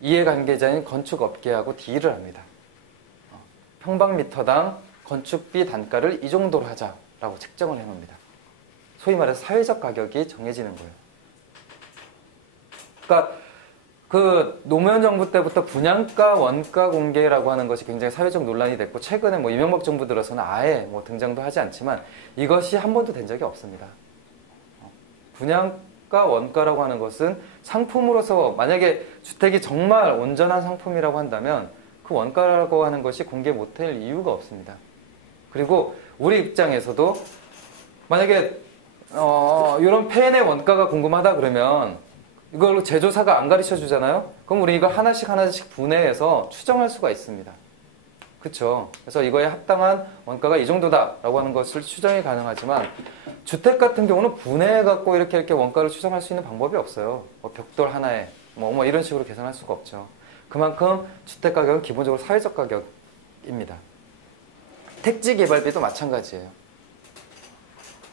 이해관계자인 건축업계하고 딜을 합니다. 평방미터당 건축비 단가를 이 정도로 하자라고 책정을 해놓습니다. 소위 말해서 사회적 가격이 정해지는 거예요. 그러니까 그 노무현 정부 때부터 분양가 원가 공개라고 하는 것이 굉장히 사회적 논란이 됐고 최근에 뭐 이명박 정부 들어서는 아예 뭐 등장도 하지 않지만 이것이 한 번도 된 적이 없습니다. 분양가 원가라고 하는 것은 상품으로서 만약에 주택이 정말 온전한 상품이라고 한다면 그 원가라고 하는 것이 공개 못할 이유가 없습니다. 그리고 우리 입장에서도 만약에 이런 펜의 원가가 궁금하다 그러면 이걸 제조사가 안 가르쳐 주잖아요. 그럼 우리 이거 하나씩 분해해서 추정할 수가 있습니다. 그렇죠? 그래서 이거에 합당한 원가가 이 정도다라고 하는 것을 추정이 가능하지만 주택 같은 경우는 분해해 갖고 이렇게 원가를 추정할 수 있는 방법이 없어요. 벽돌 하나에 뭐 이런 식으로 계산할 수가 없죠. 그만큼 주택 가격은 기본적으로 사회적 가격입니다. 택지 개발비도 마찬가지예요.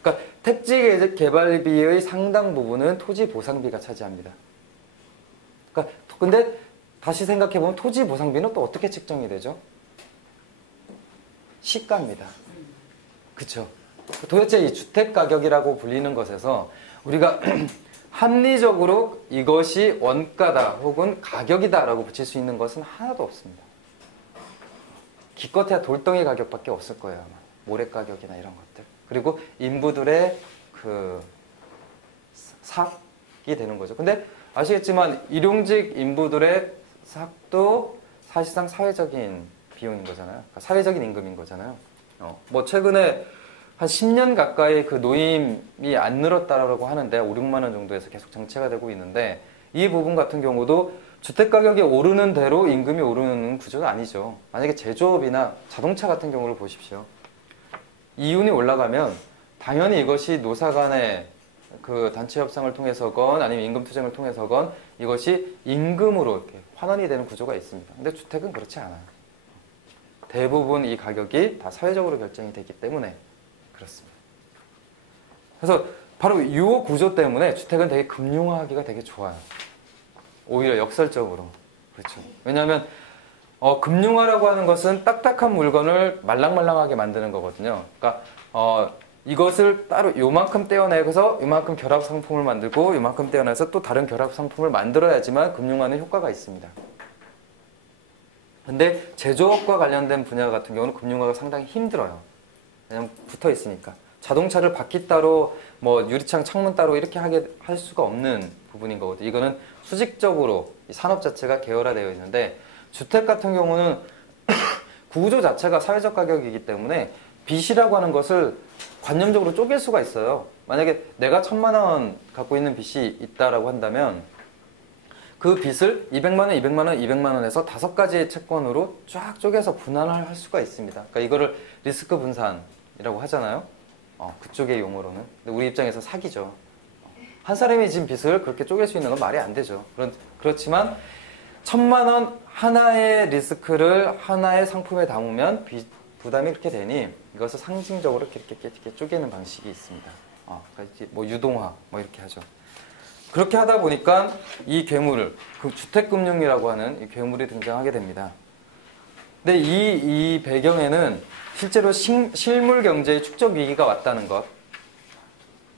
그러니까 택지 개발비의 상당 부분은 토지 보상비가 차지합니다. 그러니까 근데 다시 생각해 보면 토지 보상비는 또 어떻게 측정이 되죠? 시가입니다. 그렇죠? 도대체 이 주택 가격이라고 불리는 것에서 우리가 합리적으로 이것이 원가다 혹은 가격이다라고 붙일 수 있는 것은 하나도 없습니다. 기껏해야 돌덩이 가격밖에 없을 거예요. 아마. 모래 가격이나 이런 것들. 그리고 인부들의 그 삭이 되는 거죠. 근데 아시겠지만 일용직 인부들의 삭도 사실상 사회적인 비용인 거잖아요. 그러니까 사회적인 임금인 거잖아요. 뭐 최근에 한 10년 가까이 그 노임이 안 늘었다라고 하는데 5, 6만 원 정도에서 계속 정체가 되고 있는데 이 부분 같은 경우도 주택 가격이 오르는 대로 임금이 오르는 구조는 아니죠. 만약에 제조업이나 자동차 같은 경우를 보십시오. 이윤이 올라가면 당연히 이것이 노사 간의 그 단체 협상을 통해서건 아니면 임금 투쟁을 통해서건 이것이 임금으로 이렇게 환원이 되는 구조가 있습니다. 근데 주택은 그렇지 않아요. 대부분 이 가격이 다 사회적으로 결정이 되기 때문에 그렇습니다. 그래서 바로 이 구조 때문에 주택은 되게 금융화하기가 되게 좋아요. 오히려 역설적으로. 그렇죠. 왜냐하면 금융화라고 하는 것은 딱딱한 물건을 말랑말랑하게 만드는 거거든요. 그러니까 이것을 따로 요만큼 떼어내서 요만큼 결합 상품을 만들고 요만큼 떼어내서 또 다른 결합 상품을 만들어야지만 금융화는 효과가 있습니다. 근데 제조업과 관련된 분야 같은 경우는 금융화가 상당히 힘들어요. 왜냐면 붙어 있으니까. 자동차를 바퀴 따로 뭐 유리창 창문 따로 이렇게 할 수가 없는 부분인 거거든요. 이거는 수직적으로 이 산업 자체가 계열화되어 있는데 주택 같은 경우는 구조 자체가 사회적 가격이기 때문에 빚이라고 하는 것을 관념적으로 쪼갤 수가 있어요. 만약에 내가 1,000만 원 갖고 있는 빚이 있다라고 한다면 그 빚을 200만 원, 200만 원, 200만 원에서 5가지의 채권으로 쫙 쪼개서 분할을 할 수가 있습니다. 그러니까 이거를 리스크 분산이라고 하잖아요. 그쪽의 용어로는. 근데 우리 입장에서 사기죠. 한 사람이 진 빚을 그렇게 쪼갤 수 있는 건 말이 안 되죠. 그렇지만 1000만 원 하나의 리스크를 하나의 상품에 담으면 부담이 그렇게 되니 이것을 상징적으로 이렇게 쪼개는 방식이 있습니다. 그러니까 이제 뭐 유동화 뭐 이렇게 하죠. 그렇게 하다 보니까 이 괴물, 그 주택금융이라고 하는 이 괴물이 등장하게 됩니다. 근데 이 배경에는 실제로 실물 경제의 축적 위기가 왔다는 것.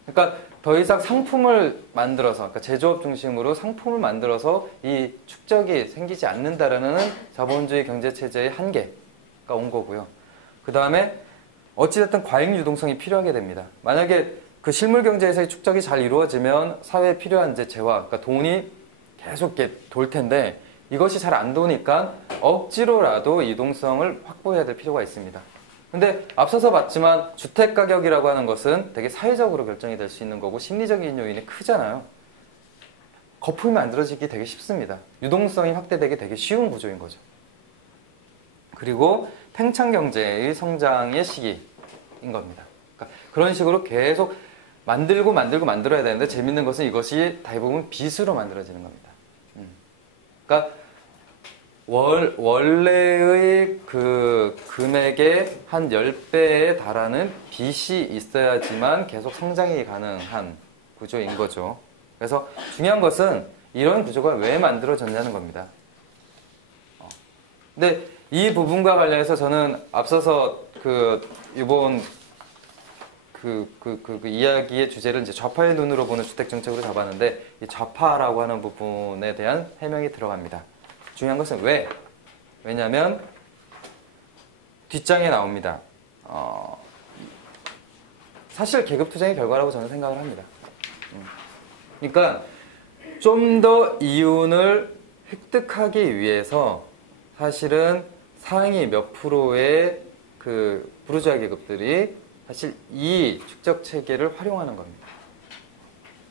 그러니까 더 이상 상품을 만들어서, 그러니까 제조업 중심으로 상품을 만들어서 이 축적이 생기지 않는다라는 자본주의 경제 체제의 한계가 온 거고요. 그 다음에 어찌됐든 과잉 유동성이 필요하게 됩니다. 만약에 그 실물 경제에서의 축적이 잘 이루어지면 사회에 필요한 이제 재화, 그러니까 돈이 계속 이렇게 돌 텐데 이것이 잘 안 도니까 억지로라도 이동성을 확보해야 될 필요가 있습니다. 근데 앞서서 봤지만 주택 가격이라고 하는 것은 되게 사회적으로 결정이 될 수 있는 거고 심리적인 요인이 크잖아요. 거품이 만들어지기 되게 쉽습니다. 유동성이 확대되기 되게 쉬운 구조인 거죠. 그리고 팽창 경제의 성장의 시기인 겁니다. 그러니까 그런 식으로 계속 만들어야 되는데 재밌는 것은 이것이 대부분 빚으로 만들어지는 겁니다. 그러니까 원래의 그 금액의 한 10배에 달하는 빚이 있어야지만 계속 성장이 가능한 구조인 거죠. 그래서 중요한 것은 이런 구조가 왜 만들어졌냐는 겁니다. 근데 이 부분과 관련해서 저는 앞서서 이번 이야기의 주제를 이제 좌파의 눈으로 보는 주택정책으로 잡았는데, 이 좌파라고 하는 부분에 대한 해명이 들어갑니다. 중요한 것은 왜? 왜냐면, 뒷장에 나옵니다. 사실 계급투쟁의 결과라고 저는 생각을 합니다. 그러니까, 좀 더 이윤을 획득하기 위해서 사실은 상위 몇 프로의 그 부르주아 계급들이 사실 이 축적 체계를 활용하는 겁니다.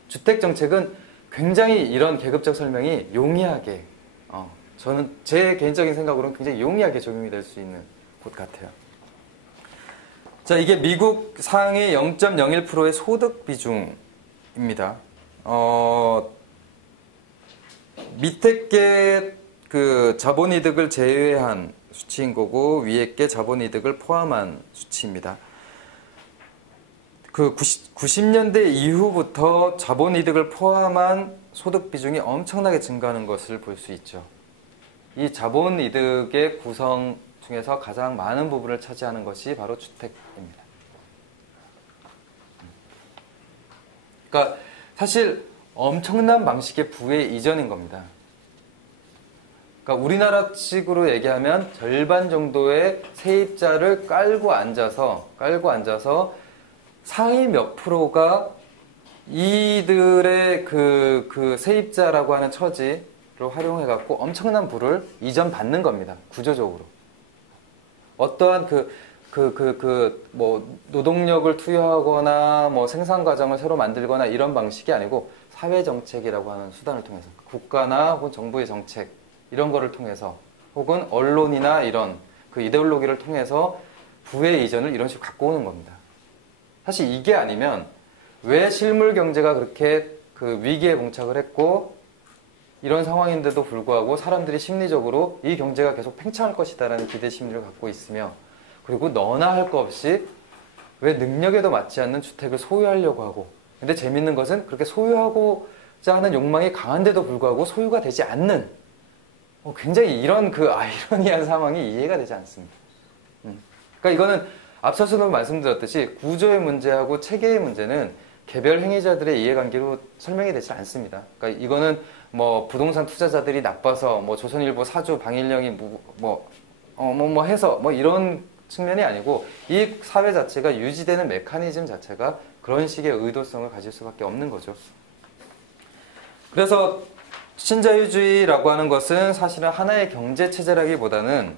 주택 정책은 굉장히 이런 계급적 설명이 용이하게, 저는 제 개인적인 생각으로는 굉장히 용이하게 적용이 될 수 있는 곳 같아요. 자, 이게 미국 상위 0.01%의 소득 비중입니다. 밑에 게 그 자본이득을 제외한 수치인 거고 위에 게 자본이득을 포함한 수치입니다. 그 90년대 이후부터 자본이득을 포함한 소득 비중이 엄청나게 증가하는 것을 볼 수 있죠. 이 자본이득의 구성 중에서 가장 많은 부분을 차지하는 것이 바로 주택입니다. 그러니까 사실 엄청난 방식의 부의 이전인 겁니다. 그러니까 우리나라식으로 얘기하면 절반 정도의 세입자를 깔고 앉아서 상위 몇 프로가 이들의 그 세입자라고 하는 처지를 활용해갖고 엄청난 부를 이전받는 겁니다. 구조적으로. 어떠한 뭐 노동력을 투여하거나 뭐 생산 과정을 새로 만들거나 이런 방식이 아니고 사회정책이라고 하는 수단을 통해서 국가나 혹은 정부의 정책 이런 거를 통해서 혹은 언론이나 이런 그 이데올로기를 통해서 부의 이전을 이런 식으로 갖고 오는 겁니다. 사실 이게 아니면 왜 실물 경제가 그렇게 그 위기에 봉착을 했고 이런 상황인데도 불구하고 사람들이 심리적으로 이 경제가 계속 팽창할 것이다라는 기대 심리를 갖고 있으며 그리고 너나 할 거 없이 왜 능력에도 맞지 않는 주택을 소유하려고 하고 근데 재밌는 것은 그렇게 소유하고자 하는 욕망이 강한데도 불구하고 소유가 되지 않는 굉장히 이런 그 아이러니한 상황이 이해가 되지 않습니다. 그러니까 이거는 앞서서도 말씀드렸듯이 구조의 문제하고 체계의 문제는 개별 행위자들의 이해관계로 설명이 되지 않습니다. 그러니까 이거는 뭐 부동산 투자자들이 나빠서 뭐 조선일보 사주 방일령이 해서 뭐 이런 측면이 아니고 이 사회 자체가 유지되는 메커니즘 자체가 그런 식의 의도성을 가질 수밖에 없는 거죠. 그래서 신자유주의라고 하는 것은 사실은 하나의 경제 체제라기보다는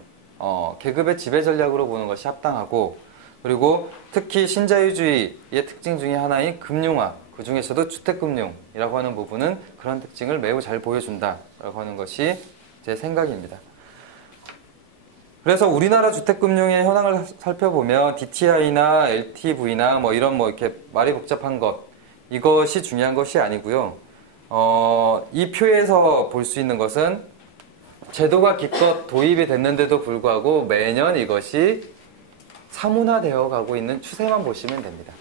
계급의 지배 전략으로 보는 것이 합당하고 그리고 특히 신자유주의의 특징 중에 하나인 금융화, 그 중에서도 주택금융이라고 하는 부분은 그런 특징을 매우 잘 보여준다라고 하는 것이 제 생각입니다. 그래서 우리나라 주택금융의 현황을 살펴보면 DTI나 LTV나 뭐 이런 뭐 이렇게 말이 복잡한 것, 이것이 중요한 것이 아니고요. 이 표에서 볼 수 있는 것은 제도가 기껏 도입이 됐는데도 불구하고 매년 이것이 사문화되어 가고 있는 추세만 보시면 됩니다.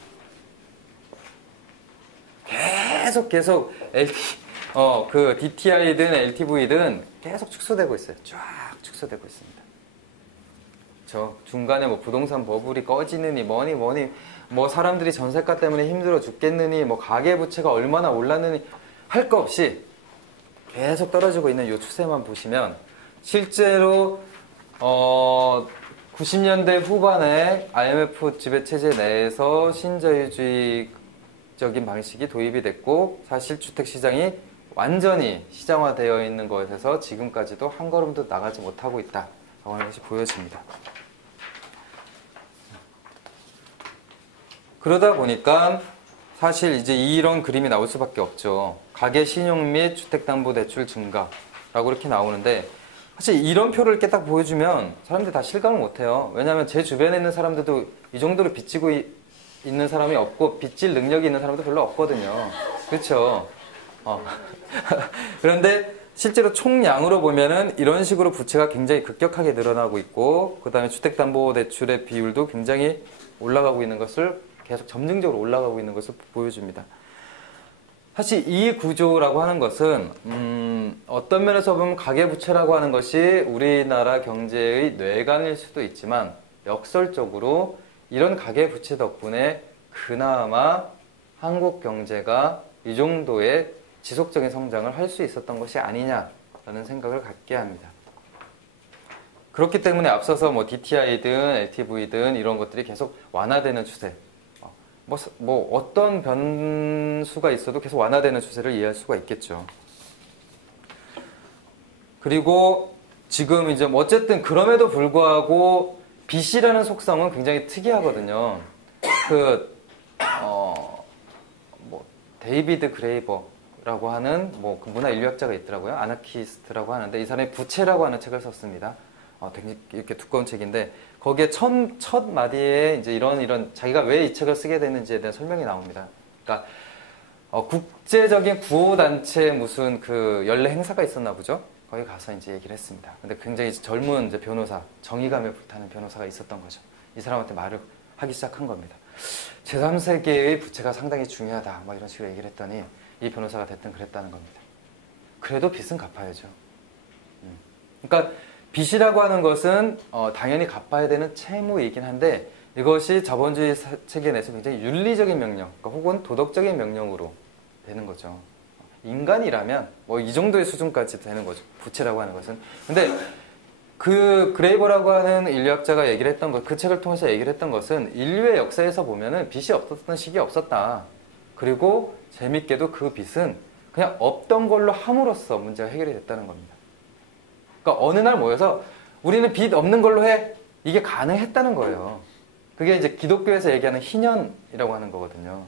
계속 그 DTI든 LTV든 계속 축소되고 있어요. 쫙 축소되고 있습니다. 중간에 뭐 부동산 버블이 꺼지느니 뭐니 뭐 사람들이 전세가 때문에 힘들어 죽겠느니 뭐 가계부채가 얼마나 올랐느니 할 거 없이 계속 떨어지고 있는 이 추세만 보시면 실제로 90년대 후반에 IMF 지배체제 내에서 신자유주의적인 방식이 도입이 됐고 사실 주택시장이 완전히 시장화되어 있는 것에서 지금까지도 한 걸음도 나가지 못하고 있다라고 하는 것이 보여집니다. 그러다 보니까 사실 이제 이런 그림이 나올 수밖에 없죠. 가계 신용 및 주택담보대출 증가라고 이렇게 나오는데 사실 이런 표를 이렇게 딱 보여주면 사람들이 다 실감을 못해요. 왜냐하면 제 주변에 있는 사람들도 이 정도로 빚지고 있는 사람이 없고 빚질 능력이 있는 사람도 별로 없거든요. 그렇죠? 그런데 실제로 총량으로 보면은 이런 식으로 부채가 굉장히 급격하게 늘어나고 있고 그 다음에 주택담보대출의 비율도 굉장히 올라가고 있는 것을 계속 점증적으로 올라가고 있는 것을 보여줍니다. 사실 이 구조라고 하는 것은 어떤 면에서 보면 가계부채라고 하는 것이 우리나라 경제의 뇌관일 수도 있지만 역설적으로 이런 가계부채 덕분에 그나마 한국 경제가 이 정도의 지속적인 성장을 할 수 있었던 것이 아니냐라는 생각을 갖게 합니다. 그렇기 때문에 앞서서 뭐 DTI든 LTV든 이런 것들이 계속 완화되는 추세, 뭐 어떤 변수가 있어도 계속 완화되는 추세를 이해할 수가 있겠죠. 그리고 지금 이제 어쨌든 그럼에도 불구하고 빚이라는 속성은 굉장히 특이하거든요. 뭐 데이비드 그레이버라고 하는 뭐 그 문화 인류학자가 있더라고요. 아나키스트라고 하는데 이 사람이 부채라고 하는 책을 썼습니다. 되게 이렇게 두꺼운 책인데 거기에 첫 마디에 이제 이런 자기가 왜 이 책을 쓰게 됐는지에 대한 설명이 나옵니다. 그러니까 국제적인 구호단체 무슨 그 연례 행사가 있었나 보죠. 거기 가서 이제 얘기를 했습니다. 근데 굉장히 젊은 이제 변호사, 정의감에 불타는 변호사가 있었던 거죠. 이 사람한테 말을 하기 시작한 겁니다. 제3세계의 부채가 상당히 중요하다. 막 이런 식으로 얘기를 했더니 이 변호사가 됐든 그랬다는 겁니다. 그래도 빚은 갚아야죠. 그러니까 빚이라고 하는 것은 당연히 갚아야 되는 채무이긴 한데 이것이 자본주의 체계 내에서 굉장히 윤리적인 명령, 그러니까 혹은 도덕적인 명령으로 되는 거죠. 인간이라면 뭐 이 정도의 수준까지 되는 거죠. 부채라고 하는 것은. 근데 그 그레이버라고 하는 인류학자가 얘기를 했던 것, 그 책을 통해서 얘기를 했던 것은 인류의 역사에서 보면은 빚이 없었던 시기 없었다. 그리고 재밌게도 그 빚은 그냥 없던 걸로 함으로써 문제가 해결이 됐다는 겁니다. 그러니까 어느 날 모여서 우리는 빚 없는 걸로 해. 이게 가능했다는 거예요. 그게 이제 기독교에서 얘기하는 희년이라고 하는 거거든요.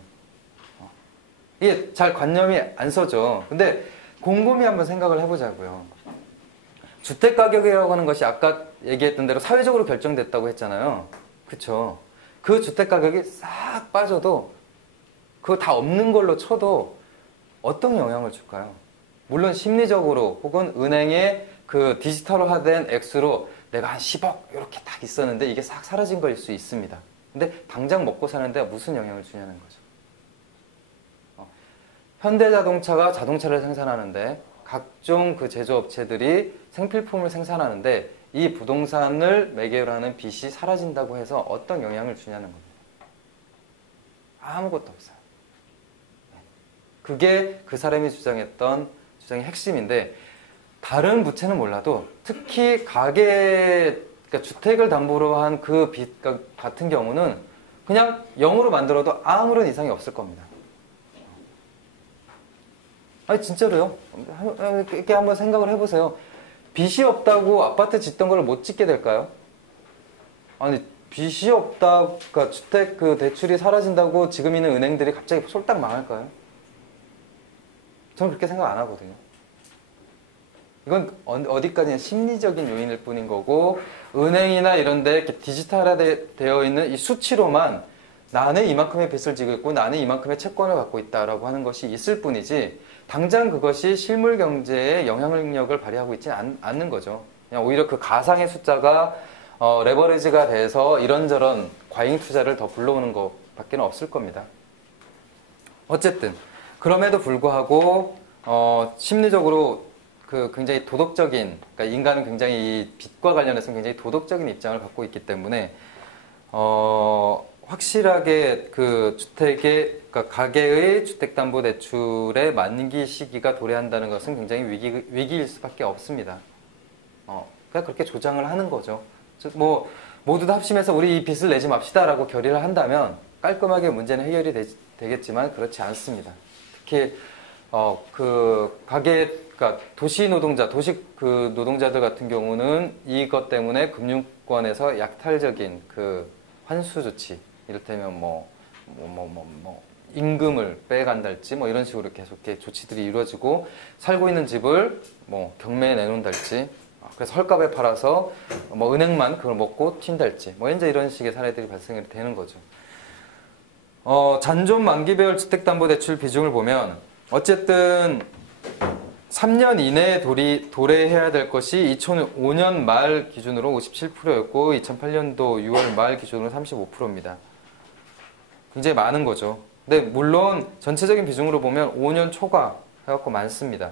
이게 잘 관념이 안 서죠. 근데 곰곰이 한번 생각을 해보자고요. 주택가격이라고 하는 것이 아까 얘기했던 대로 사회적으로 결정됐다고 했잖아요. 그쵸? 그 주택가격이 싹 빠져도 그거 다 없는 걸로 쳐도 어떤 영향을 줄까요? 물론 심리적으로 혹은 은행에 그 디지털화된 액수로 내가 한 10억 이렇게 딱 있었는데 이게 싹 사라진 거일 수 있습니다. 근데 당장 먹고 사는데 무슨 영향을 주냐는 거죠. 현대자동차가 자동차를 생산하는데 각종 그 제조업체들이 생필품을 생산하는데 이 부동산을 매개로 하는 빚이 사라진다고 해서 어떤 영향을 주냐는 겁니다. 아무것도 없어요. 그게 그 사람이 주장했던 주장의 핵심인데 다른 부채는 몰라도 특히 가계, 그러니까 주택을 담보로 한 그 빚 같은 경우는 그냥 0으로 만들어도 아무런 이상이 없을 겁니다. 아니 진짜로요. 이렇게 한번 생각을 해보세요. 빚이 없다고 아파트 짓던 걸 못 짓게 될까요? 아니 빚이 없다, 그러니까 주택 그 대출이 사라진다고 지금 있는 은행들이 갑자기 솔딱 망할까요? 저는 그렇게 생각 안 하거든요. 이건 어디까지나 심리적인 요인일 뿐인 거고, 은행이나 이런 데 이렇게 디지털화되어 있는 이 수치로만 나는 이만큼의 빚을 지고 있고 나는 이만큼의 채권을 갖고 있다라고 하는 것이 있을 뿐이지, 당장 그것이 실물 경제에 영향력을 발휘하고 있지는 않는 거죠. 그냥 오히려 그 가상의 숫자가 레버리지가 돼서 이런저런 과잉 투자를 더 불러오는 것밖에 없을 겁니다. 어쨌든 그럼에도 불구하고 심리적으로 그 굉장히 도덕적인, 그러니까 인간은 굉장히 이 빚과 관련해서 굉장히 도덕적인 입장을 갖고 있기 때문에 확실하게 그 주택의, 그러니까 가계의 주택담보대출의 만기 시기가 도래한다는 것은 굉장히 위기일 수밖에 없습니다. 그러니까 그렇게 조장을 하는 거죠. 뭐 모두 다 합심해서 우리 이 빚을 내지 맙시다라고 결의를 한다면 깔끔하게 문제는 해결이 되겠지만 그렇지 않습니다. 특히 그 가계, 그러니까 도시 노동자, 도시 그 노동자들 같은 경우는 이것 때문에 금융권에서 약탈적인 그 환수 조치, 이를테면 임금을 빼간달지 뭐 이런 식으로 계속 이렇게 조치들이 이루어지고, 살고 있는 집을 뭐 경매에 내놓는달지, 그래서 헐값에 팔아서 뭐 은행만 그걸 먹고 튄달지, 뭐 이제 이런 식의 사례들이 발생이 되는 거죠. 잔존 만기별 주택담보대출 비중을 보면 어쨌든 3년 이내에 도래해야 될 것이 2005년 말 기준으로 57%였고 2008년도 6월 말 기준으로 35%입니다. 굉장히 많은 거죠. 근데 물론 전체적인 비중으로 보면 5년 초과 해갖고 많습니다.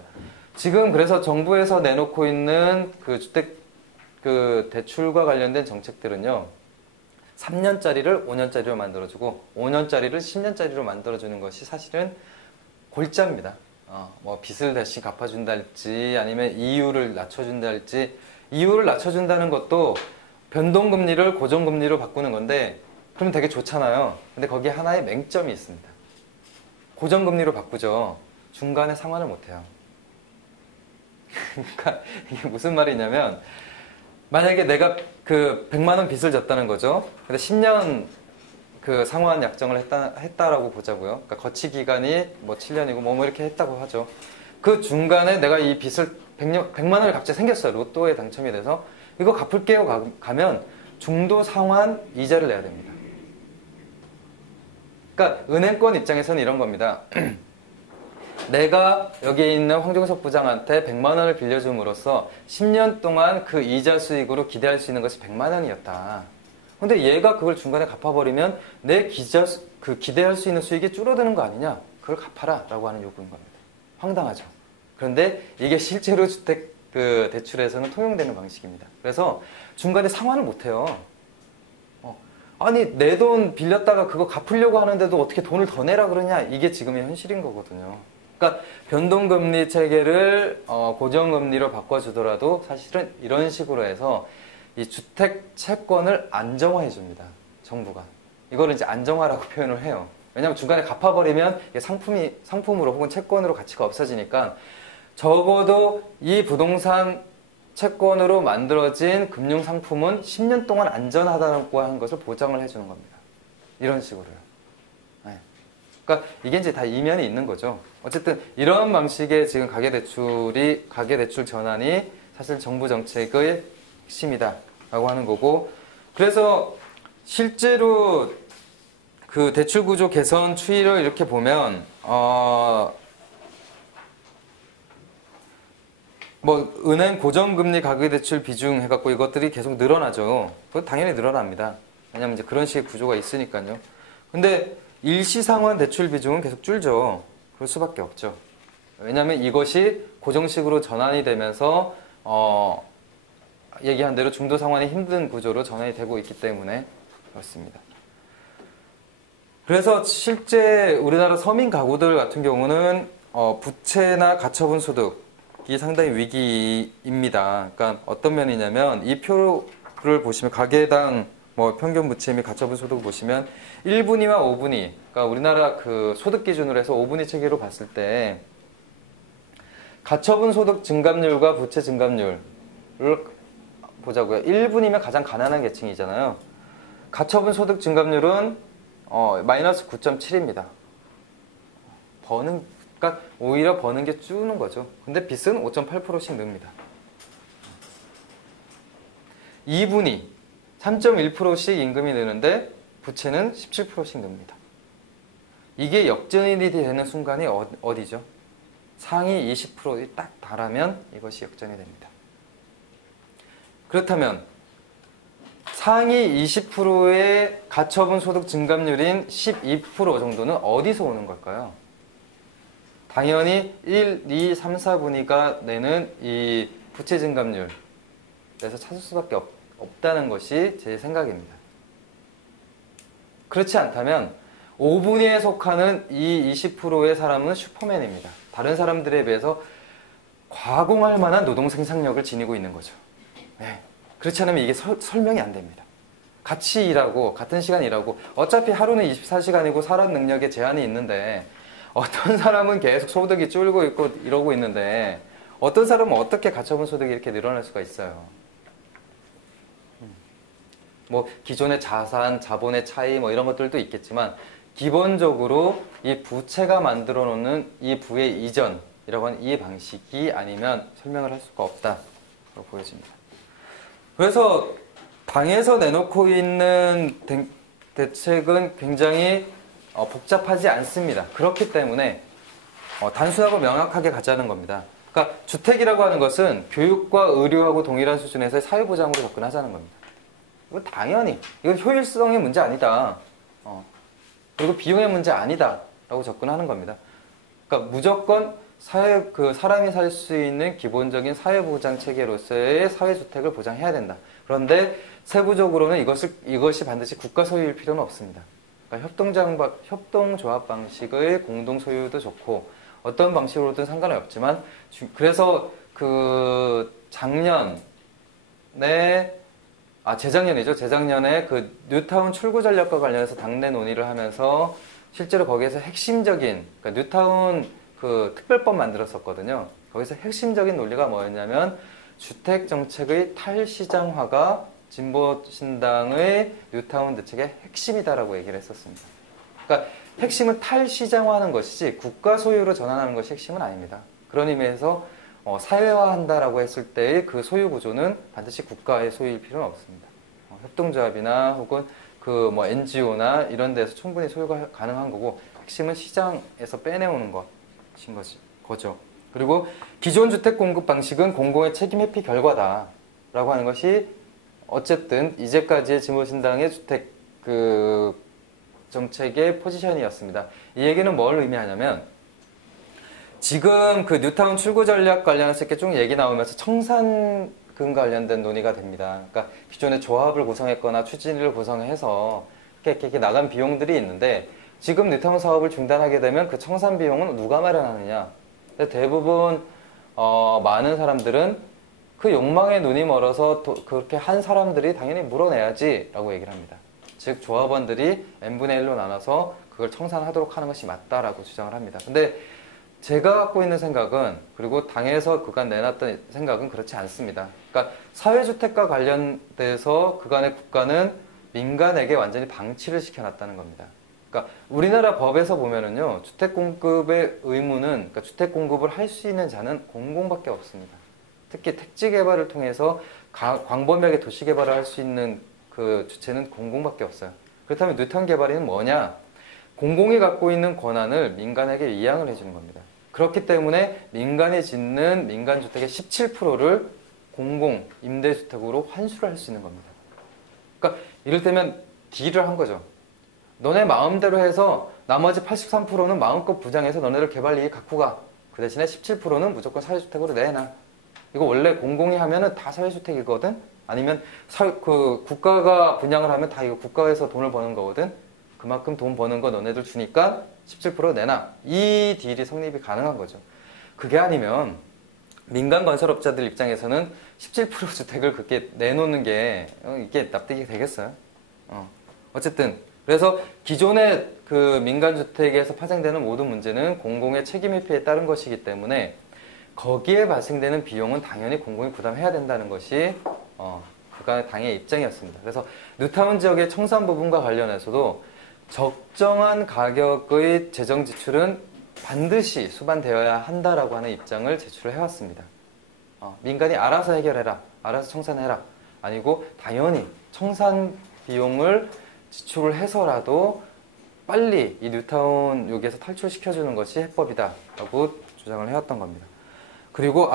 지금 그래서 정부에서 내놓고 있는 그 주택 그 대출과 관련된 정책들은요, 3년짜리를 5년짜리로 만들어주고 5년짜리를 10년짜리로 만들어주는 것이 사실은 골자입니다. 뭐 빚을 대신 갚아준다 할지 아니면 이율을 낮춰준다 할지, 이율을 낮춰준다는 것도 변동금리를 고정금리로 바꾸는 건데 그러면 되게 좋잖아요. 근데 거기에 하나의 맹점이 있습니다. 고정금리로 바꾸죠. 중간에 상환을 못해요. 그러니까 이게 무슨 말이냐면, 만약에 내가 그 100만 원 빚을 졌다는 거죠. 근데 10년 그 상환 약정을 했다라고 보자고요. 그러니까 거치 기간이 뭐 7년이고 뭐 이렇게 했다고 하죠. 그 중간에 내가 이 빚을 100만 원이 갑자기 생겼어요. 로또에 당첨이 돼서 이거 갚을게요 가면 중도 상환 이자를 내야 됩니다. 그러니까 은행권 입장에서는 이런 겁니다. 내가 여기에 있는 황종석 부장한테 100만 원을 빌려줌으로써 10년 동안 그 이자 수익으로 기대할 수 있는 것이 100만 원이었다. 근데 얘가 그걸 중간에 갚아버리면 내 기대할 수 있는 수익이 줄어드는 거 아니냐? 그걸 갚아라 라고 하는 요구인 겁니다. 황당하죠. 그런데 이게 실제로 주택 그 대출에서는 통용되는 방식입니다. 그래서 중간에 상환을 못해요. 아니 내 돈 빌렸다가 그거 갚으려고 하는데도 어떻게 돈을 더 내라 그러냐? 이게 지금의 현실인 거거든요. 그러니까 변동금리 체계를 고정금리로 바꿔주더라도 사실은 이런 식으로 해서 이 주택 채권을 안정화해 줍니다. 정부가. 이거를 이제 안정화라고 표현을 해요. 왜냐하면 중간에 갚아버리면 이게 상품으로 혹은 채권으로 가치가 없어지니까 적어도 이 부동산 채권으로 만들어진 금융상품은 10년 동안 안전하다고 하는 것을 보장을 해주는 겁니다. 이런 식으로요. 네. 그러니까 이게 이제 다 이면이 있는 거죠. 어쨌든 이런 방식의 지금 가계대출 전환이 사실 정부 정책의 핵심이다라고 하는 거고, 그래서 실제로 그 대출구조 개선 추이를 이렇게 보면 뭐 은행 고정금리 가계대출 비중 해갖고 이것들이 계속 늘어나죠. 그건 당연히 늘어납니다. 왜냐면 이제 그런 식의 구조가 있으니까요. 근데 일시상환 대출 비중은 계속 줄죠. 그럴 수밖에 없죠. 왜냐면 이것이 고정식으로 전환이 되면서 얘기한 대로 중도 상환이 힘든 구조로 전환이 되고 있기 때문에 그렇습니다. 그래서 실제 우리나라 서민 가구들 같은 경우는 부채나 가처분 소득이 상당히 위기입니다. 그러니까 어떤 면이냐면 이 표를 보시면 가계당 뭐 평균 부채 및 가처분 소득을 보시면 1분위와 5분위, 그러니까 우리나라 그 소득 기준으로 해서 5분위 체계로 봤을 때 가처분 소득 증감률과 부채 증감률을 보자고요. 1분이면 가장 가난한 계층이잖아요. 가처분 소득 증감률은 마이너스 9.7입니다. 그러니까 오히려 버는 게 줄는 거죠. 근데 빚은 5.8%씩 늡니다. 2분위 3.1%씩 임금이 느는데 부채는 17%씩 늡니다. 이게 역전이 되는 순간이 어디죠? 상위 20%에 딱 달하면 이것이 역전이 됩니다. 그렇다면 상위 20%의 가처분 소득 증감률인 12% 정도는 어디서 오는 걸까요? 당연히 1, 2, 3, 4분위가 내는 이 부채 증감률에서 찾을 수밖에 없다는 것이 제 생각입니다. 그렇지 않다면 5분위에 속하는 이 20%의 사람은 슈퍼맨입니다. 다른 사람들에 비해서 과공할 만한 노동 생산력을 지니고 있는 거죠. 네. 그렇지 않으면 이게 설명이 안 됩니다. 같이 일하고 같은 시간 일하고 어차피 하루는 24시간이고 사람 능력에 제한이 있는데 어떤 사람은 계속 소득이 줄고 있고 이러고 있는데 어떤 사람은 어떻게 가처분 소득이 이렇게 늘어날 수가 있어요. 뭐 기존의 자산, 자본의 차이 뭐 이런 것들도 있겠지만 기본적으로 이 부채가 만들어 놓는 이 부의 이전이라고 하는 이 방식이 아니면 설명을 할 수가 없다고 보여집니다. 그래서 당에서 내놓고 있는 대책은 굉장히 복잡하지 않습니다. 그렇기 때문에 단순하고 명확하게 가자는 겁니다. 그러니까 주택이라고 하는 것은 교육과 의료하고 동일한 수준에서의 사회보장으로 접근하자는 겁니다. 이건 당연히 이건 효율성의 문제 아니다. 그리고 비용의 문제 아니다 라고 접근하는 겁니다. 그러니까 무조건 사람이 살 수 있는 기본적인 사회보장 체계로서의 사회주택을 보장해야 된다. 그런데 세부적으로는 이것이 반드시 국가 소유일 필요는 없습니다. 그러니까 협동조합 방식의 공동 소유도 좋고 어떤 방식으로든 상관은 없지만 그래서 재작년에 그 뉴타운 출구 전략과 관련해서 당내 논의를 하면서 실제로 거기에서 핵심적인 그러니까 뉴타운 그 특별법 만들었었거든요. 거기서 핵심적인 논리가 뭐였냐면 주택 정책의 탈시장화가 진보신당의 뉴타운 대책의 핵심이다라고 얘기를 했었습니다. 그러니까 핵심은 탈시장화하는 것이지 국가 소유로 전환하는 것이 핵심은 아닙니다. 그런 의미에서 사회화한다라고 했을 때의 그 소유 구조는 반드시 국가의 소유일 필요는 없습니다. 협동조합이나 혹은 NGO나 이런 데서 충분히 소유가 가능한 거고 핵심은 시장에서 빼내오는 것인 거죠. 그리고 기존 주택 공급 방식은 공공의 책임 회피 결과다라고 하는 것이 어쨌든 이제까지의 진보신당의 주택 정책의 포지션이었습니다. 이 얘기는 뭘 의미하냐면 지금 그 뉴타운 출구 전략 관련해서 이렇게 쭉 얘기 나오면서 청산금 관련된 논의가 됩니다. 그러니까 기존에 조합을 구성했거나 추진을 구성해서 이렇게 나간 비용들이 있는데 지금 뉴타운 사업을 중단하게 되면 그 청산 비용은 누가 마련하느냐? 대부분 많은 사람들은 그 욕망에 눈이 멀어서 그렇게 한 사람들이 당연히 물어내야지 라고 얘기를 합니다. 즉 조합원들이 n분의 1로 나눠서 그걸 청산하도록 하는 것이 맞다라고 주장을 합니다. 근데 제가 갖고 있는 생각은 그리고 당에서 그간 내놨던 생각은 그렇지 않습니다. 그러니까 사회주택과 관련돼서 그간의 국가는 민간에게 완전히 방치를 시켜놨다는 겁니다. 그러니까 우리나라 법에서 보면은요 주택 공급의 의무는 그러니까 주택 공급을 할 수 있는 자는 공공밖에 없습니다. 특히 택지 개발을 통해서 광범위하게 도시 개발을 할 수 있는 그 주체는 공공밖에 없어요. 그렇다면 뉴타운 개발이는 뭐냐? 공공이 갖고 있는 권한을 민간에게 이양을 해주는 겁니다. 그렇기 때문에 민간이 짓는 민간주택의 17%를 공공 임대주택으로 환수를 할 수 있는 겁니다. 그러니까 이를테면 딜을 한 거죠. 너네 마음대로 해서 나머지 83%는 마음껏 부장해서 너네들 개발이익 갖고 가. 그 대신에 17%는 무조건 사회주택으로 내놔. 이거 원래 공공이 하면은 다 사회주택이거든? 아니면 국가가 분양을 하면 다 이거 국가에서 돈을 버는 거거든? 그만큼 돈 버는 거 너네들 주니까 17% 내놔. 이 딜이 성립이 가능한 거죠. 그게 아니면 민간 건설업자들 입장에서는 17% 주택을 그렇게 내놓는 게 이게 납득이 되겠어요? 어쨌든 그래서 기존의 그 민간주택에서 파생되는 모든 문제는 공공의 책임 회피에 따른 것이기 때문에 거기에 발생되는 비용은 당연히 공공이 부담해야 된다는 것이 그러니까 당의 입장이었습니다. 그래서 뉴타운 지역의 청산 부분과 관련해서도 적정한 가격의 재정 지출은 반드시 수반되어야 한다라고 하는 입장을 제출을 해왔습니다. 민간이 알아서 해결해라, 알아서 청산해라, 아니고 당연히 청산 비용을 지출을 해서라도 빨리 이 뉴타운 여기에서 탈출시켜주는 것이 해법이다라고 주장을 해왔던 겁니다. 그리고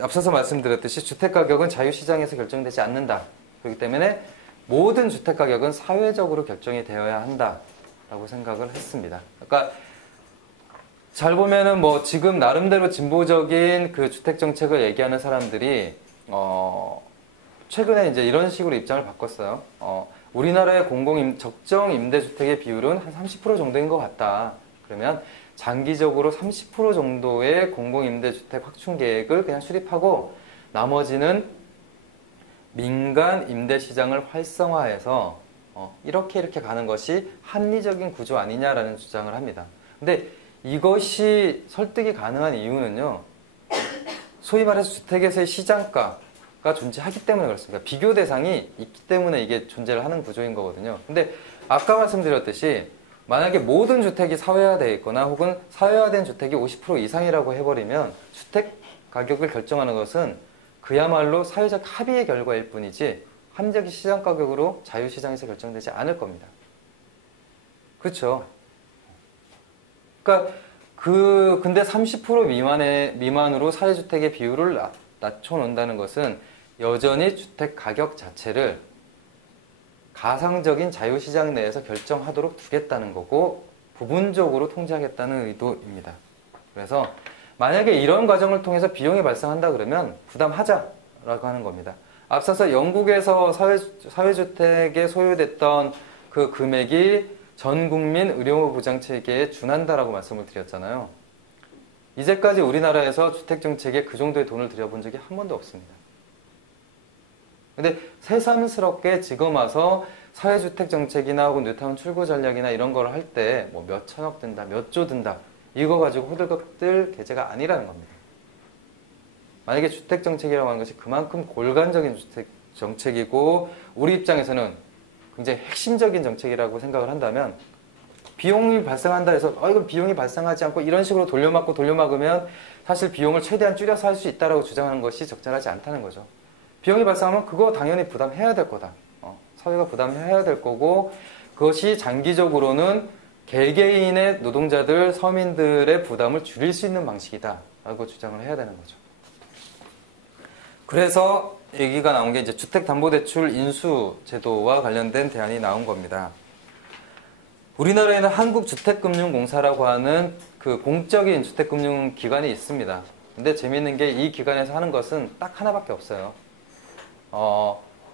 앞서서 말씀드렸듯이 주택가격은 자유시장에서 결정되지 않는다. 그렇기 때문에 모든 주택가격은 사회적으로 결정이 되어야 한다라고 생각을 했습니다. 그러니까 잘 보면은 뭐 지금 나름대로 진보적인 그 주택정책을 얘기하는 사람들이 최근에 이제 이런 식으로 입장을 바꿨어요. 우리나라의 적정 임대주택의 비율은 한 30% 정도인 것 같다. 그러면 장기적으로 30% 정도의 공공임대주택 확충 계획을 그냥 수립하고 나머지는 민간 임대시장을 활성화해서 이렇게 가는 것이 합리적인 구조 아니냐라는 주장을 합니다. 근데 이것이 설득이 가능한 이유는요. 소위 말해서 주택에서의 시장가가 존재하기 때문에 그렇습니다. 비교 대상이 있기 때문에 이게 존재를 하는 구조인 거거든요. 근데 아까 말씀드렸듯이 만약에 모든 주택이 사회화되어 있거나 혹은 사회화된 주택이 50% 이상이라고 해버리면 주택 가격을 결정하는 것은 그야말로 사회적 합의의 결과일 뿐이지 합리적인 시장 가격으로 자유시장에서 결정되지 않을 겁니다. 그렇죠? 그러니까 근데 30% 미만으로 사회주택의 비율을 낮춰놓는다는 것은 여전히 주택 가격 자체를 가상적인 자유시장 내에서 결정하도록 두겠다는 거고 부분적으로 통제하겠다는 의도입니다. 그래서 만약에 이런 과정을 통해서 비용이 발생한다 그러면 부담하자라고 하는 겁니다. 앞서서 영국에서 사회주택에 소요됐던 그 금액이 전 국민 의료보장 체계에 준한다라고 말씀을 드렸잖아요. 이제까지 우리나라에서 주택정책에 그 정도의 돈을 들여본 적이 한 번도 없습니다. 근데 새삼스럽게 지금 와서 사회주택정책이나 혹은 뉴타운 출구 전략이나 이런 걸 할 때 뭐 몇 천억 든다, 몇 조 든다 이거 가지고 호들갑 뜰 계제가 아니라는 겁니다. 만약에 주택정책이라고 하는 것이 그만큼 골간적인 주택정책이고 우리 입장에서는 굉장히 핵심적인 정책이라고 생각을 한다면 비용이 발생한다 해서 이건 비용이 발생하지 않고 이런 식으로 돌려막으면 사실 비용을 최대한 줄여서 할 수 있다라고 주장하는 것이 적절하지 않다는 거죠. 비용이 발생하면 그거 당연히 부담해야 될 거다. 사회가 부담해야 될 거고 그것이 장기적으로는 개개인의 노동자들, 서민들의 부담을 줄일 수 있는 방식이다 라고 주장을 해야 되는 거죠. 그래서 얘기가 나온 게 이제 주택담보대출 인수제도와 관련된 대안이 나온 겁니다. 우리나라에는 한국주택금융공사라고 하는 그 공적인 주택금융기관이 있습니다. 근데 재미있는 게 이 기관에서 하는 것은 딱 하나밖에 없어요.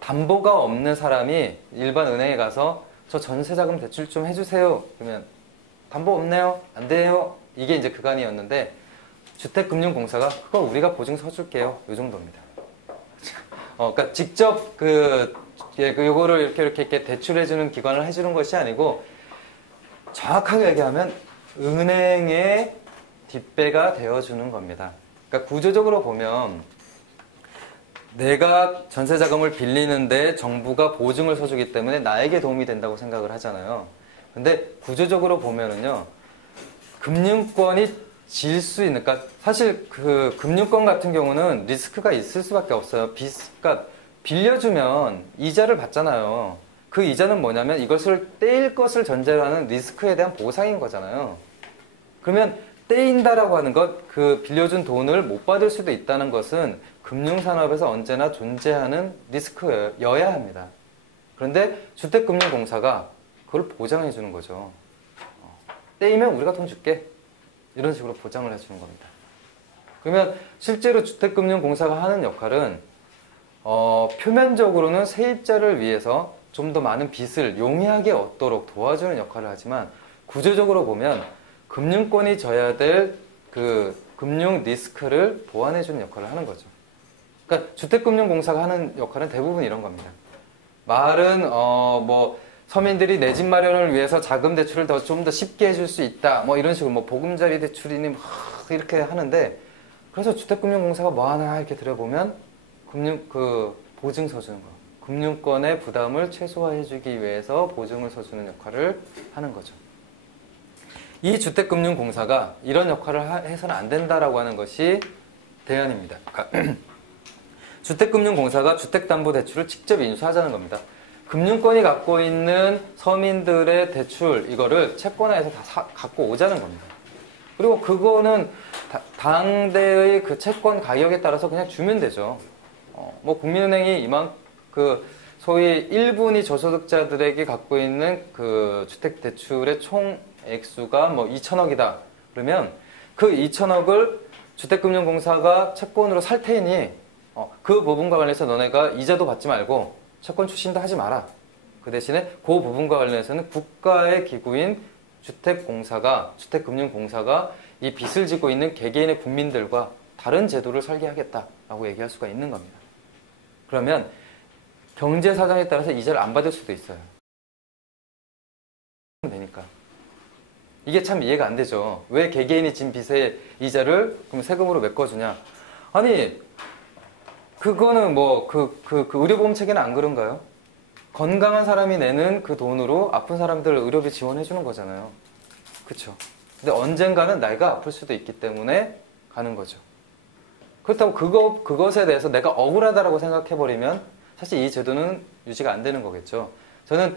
담보가 없는 사람이 일반 은행에 가서 저 전세자금 대출 좀 해주세요. 그러면 담보 없네요. 안 돼요. 이게 이제 그간이었는데 주택금융공사가 그거 우리가 보증 서줄게요. 이 정도입니다. 그러니까 직접 요거를 이렇게 대출해주는 기관을 해주는 것이 아니고 정확하게 얘기하면 은행의 뒷배가 되어주는 겁니다. 그러니까 구조적으로 보면 내가 전세자금을 빌리는데 정부가 보증을 서주기 때문에 나에게 도움이 된다고 생각을 하잖아요. 근데 구조적으로 보면은요, 금융권이 질 수 있는, 그러니까 사실 그 금융권 같은 경우는 리스크가 있을 수밖에 없어요. 그러니까 빌려주면 이자를 받잖아요. 그 이자는 뭐냐면 이것을 떼일 것을 전제로 하는 리스크에 대한 보상인 거잖아요. 그러면 떼인다라고 하는 것, 그 빌려준 돈을 못 받을 수도 있다는 것은 금융산업에서 언제나 존재하는 리스크여야 합니다. 그런데 주택금융공사가 그걸 보장해 주는 거죠. 떼이면 우리가 돈 줄게. 이런 식으로 보장을 해주는 겁니다. 그러면 실제로 주택금융공사가 하는 역할은 표면적으로는 세입자를 위해서 좀 더 많은 빚을 용이하게 얻도록 도와주는 역할을 하지만 구조적으로 보면 금융권이 져야 될 그 금융 리스크를 보완해주는 역할을 하는 거죠. 그러니까 주택금융공사가 하는 역할은 대부분 이런 겁니다. 말은 서민들이 내 집 마련을 위해서 자금 대출을 좀 더 쉽게 해줄 수 있다. 뭐 이런 식으로 보금자리 대출이니 이렇게 하는데 그래서 주택금융공사가 뭐 하나 이렇게 들여보면 보증서 주는 거. 금융권의 부담을 최소화해주기 위해서 보증을 서주는 역할을 하는 거죠. 이 주택금융공사가 이런 역할을 해서는 안 된다라고 하는 것이 대안입니다. 주택금융공사가 주택담보대출을 직접 인수하자는 겁니다. 금융권이 갖고 있는 서민들의 대출 이거를 채권화해서 다 갖고 오자는 겁니다. 그리고 그거는 당대의 그 채권 가격에 따라서 그냥 주면 되죠. 뭐 국민은행이 소위 1분위 저소득자들에게 갖고 있는 그 주택 대출의 총 액수가 뭐 2천억이다. 그러면 그 2천억을 주택금융공사가 채권으로 살 테니 그 부분과 관련해서 너네가 이자도 받지 말고 채권 출신도 하지 마라. 그 대신에 그 부분과 관련해서는 국가의 기구인 주택금융공사가 이 빚을 지고 있는 개개인의 국민들과 다른 제도를 설계하겠다라고 얘기할 수가 있는 겁니다. 그러면 경제 사정에 따라서 이자를 안 받을 수도 있어요. 되니까. 이게 참 이해가 안 되죠. 왜 개개인이 진 빚의 이자를 그럼 세금으로 메꿔주냐? 아니, 그거는 뭐 의료보험 체계는 안 그런가요? 건강한 사람이 내는 그 돈으로 아픈 사람들 의료비 지원해 주는 거잖아요. 그렇죠? 근데 언젠가는 내가 아플 수도 있기 때문에 가는 거죠. 그렇다고 그것에 대해서 내가 억울하다라고 생각해버리면 사실 이 제도는 유지가 안 되는 거겠죠. 저는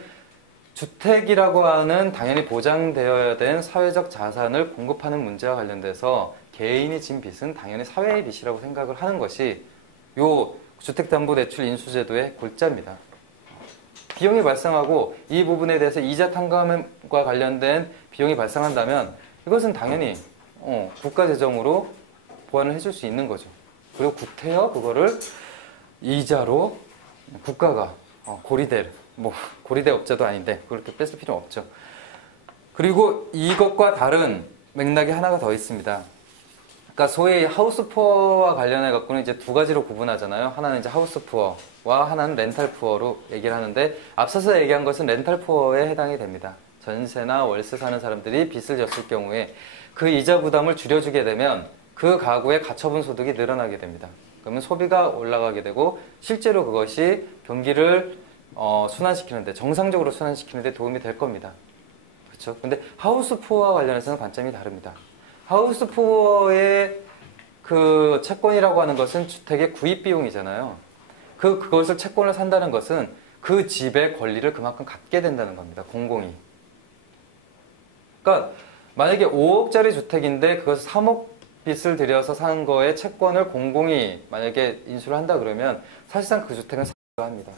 주택이라고 하는 당연히 보장되어야 된 사회적 자산을 공급하는 문제와 관련돼서 개인이 진 빚은 당연히 사회의 빚이라고 생각을 하는 것이 요 주택담보대출 인수제도의 골자입니다. 비용이 발생하고 이 부분에 대해서 이자 탕감과 관련된 비용이 발생한다면 이것은 당연히 국가 재정으로 보완을 해줄 수 있는 거죠. 그리고 구태여 그거를 이자로 국가가 고리대 업자도 아닌데 그렇게 뺏을 필요는 없죠. 그리고 이것과 다른 맥락이 하나가 더 있습니다. 그러니까 소위 하우스푸어와 관련해 갖고는 이제 두 가지로 구분하잖아요. 하나는 이제 하우스푸어와 하나는 렌탈푸어로 얘기를 하는데 앞서서 얘기한 것은 렌탈푸어에 해당이 됩니다. 전세나 월세 사는 사람들이 빚을 졌을 경우에 그 이자 부담을 줄여주게 되면 그 가구의 가처분 소득이 늘어나게 됩니다. 그러면 소비가 올라가게 되고 실제로 그것이 경기를 순환시키는데 정상적으로 순환시키는데 도움이 될 겁니다. 그렇죠? 근데 하우스푸어와 관련해서는 관점이 다릅니다. 하우스푸어의 그 채권이라고 하는 것은 주택의 구입 비용이잖아요. 그것을 채권을 산다는 것은 그 집의 권리를 그만큼 갖게 된다는 겁니다. 공공이. 그러니까 만약에 5억짜리 주택인데 그것을 3억 빚을 들여서 산 거에 채권을 공공이 만약에 인수를 한다 그러면 사실상 그 주택은 합니다.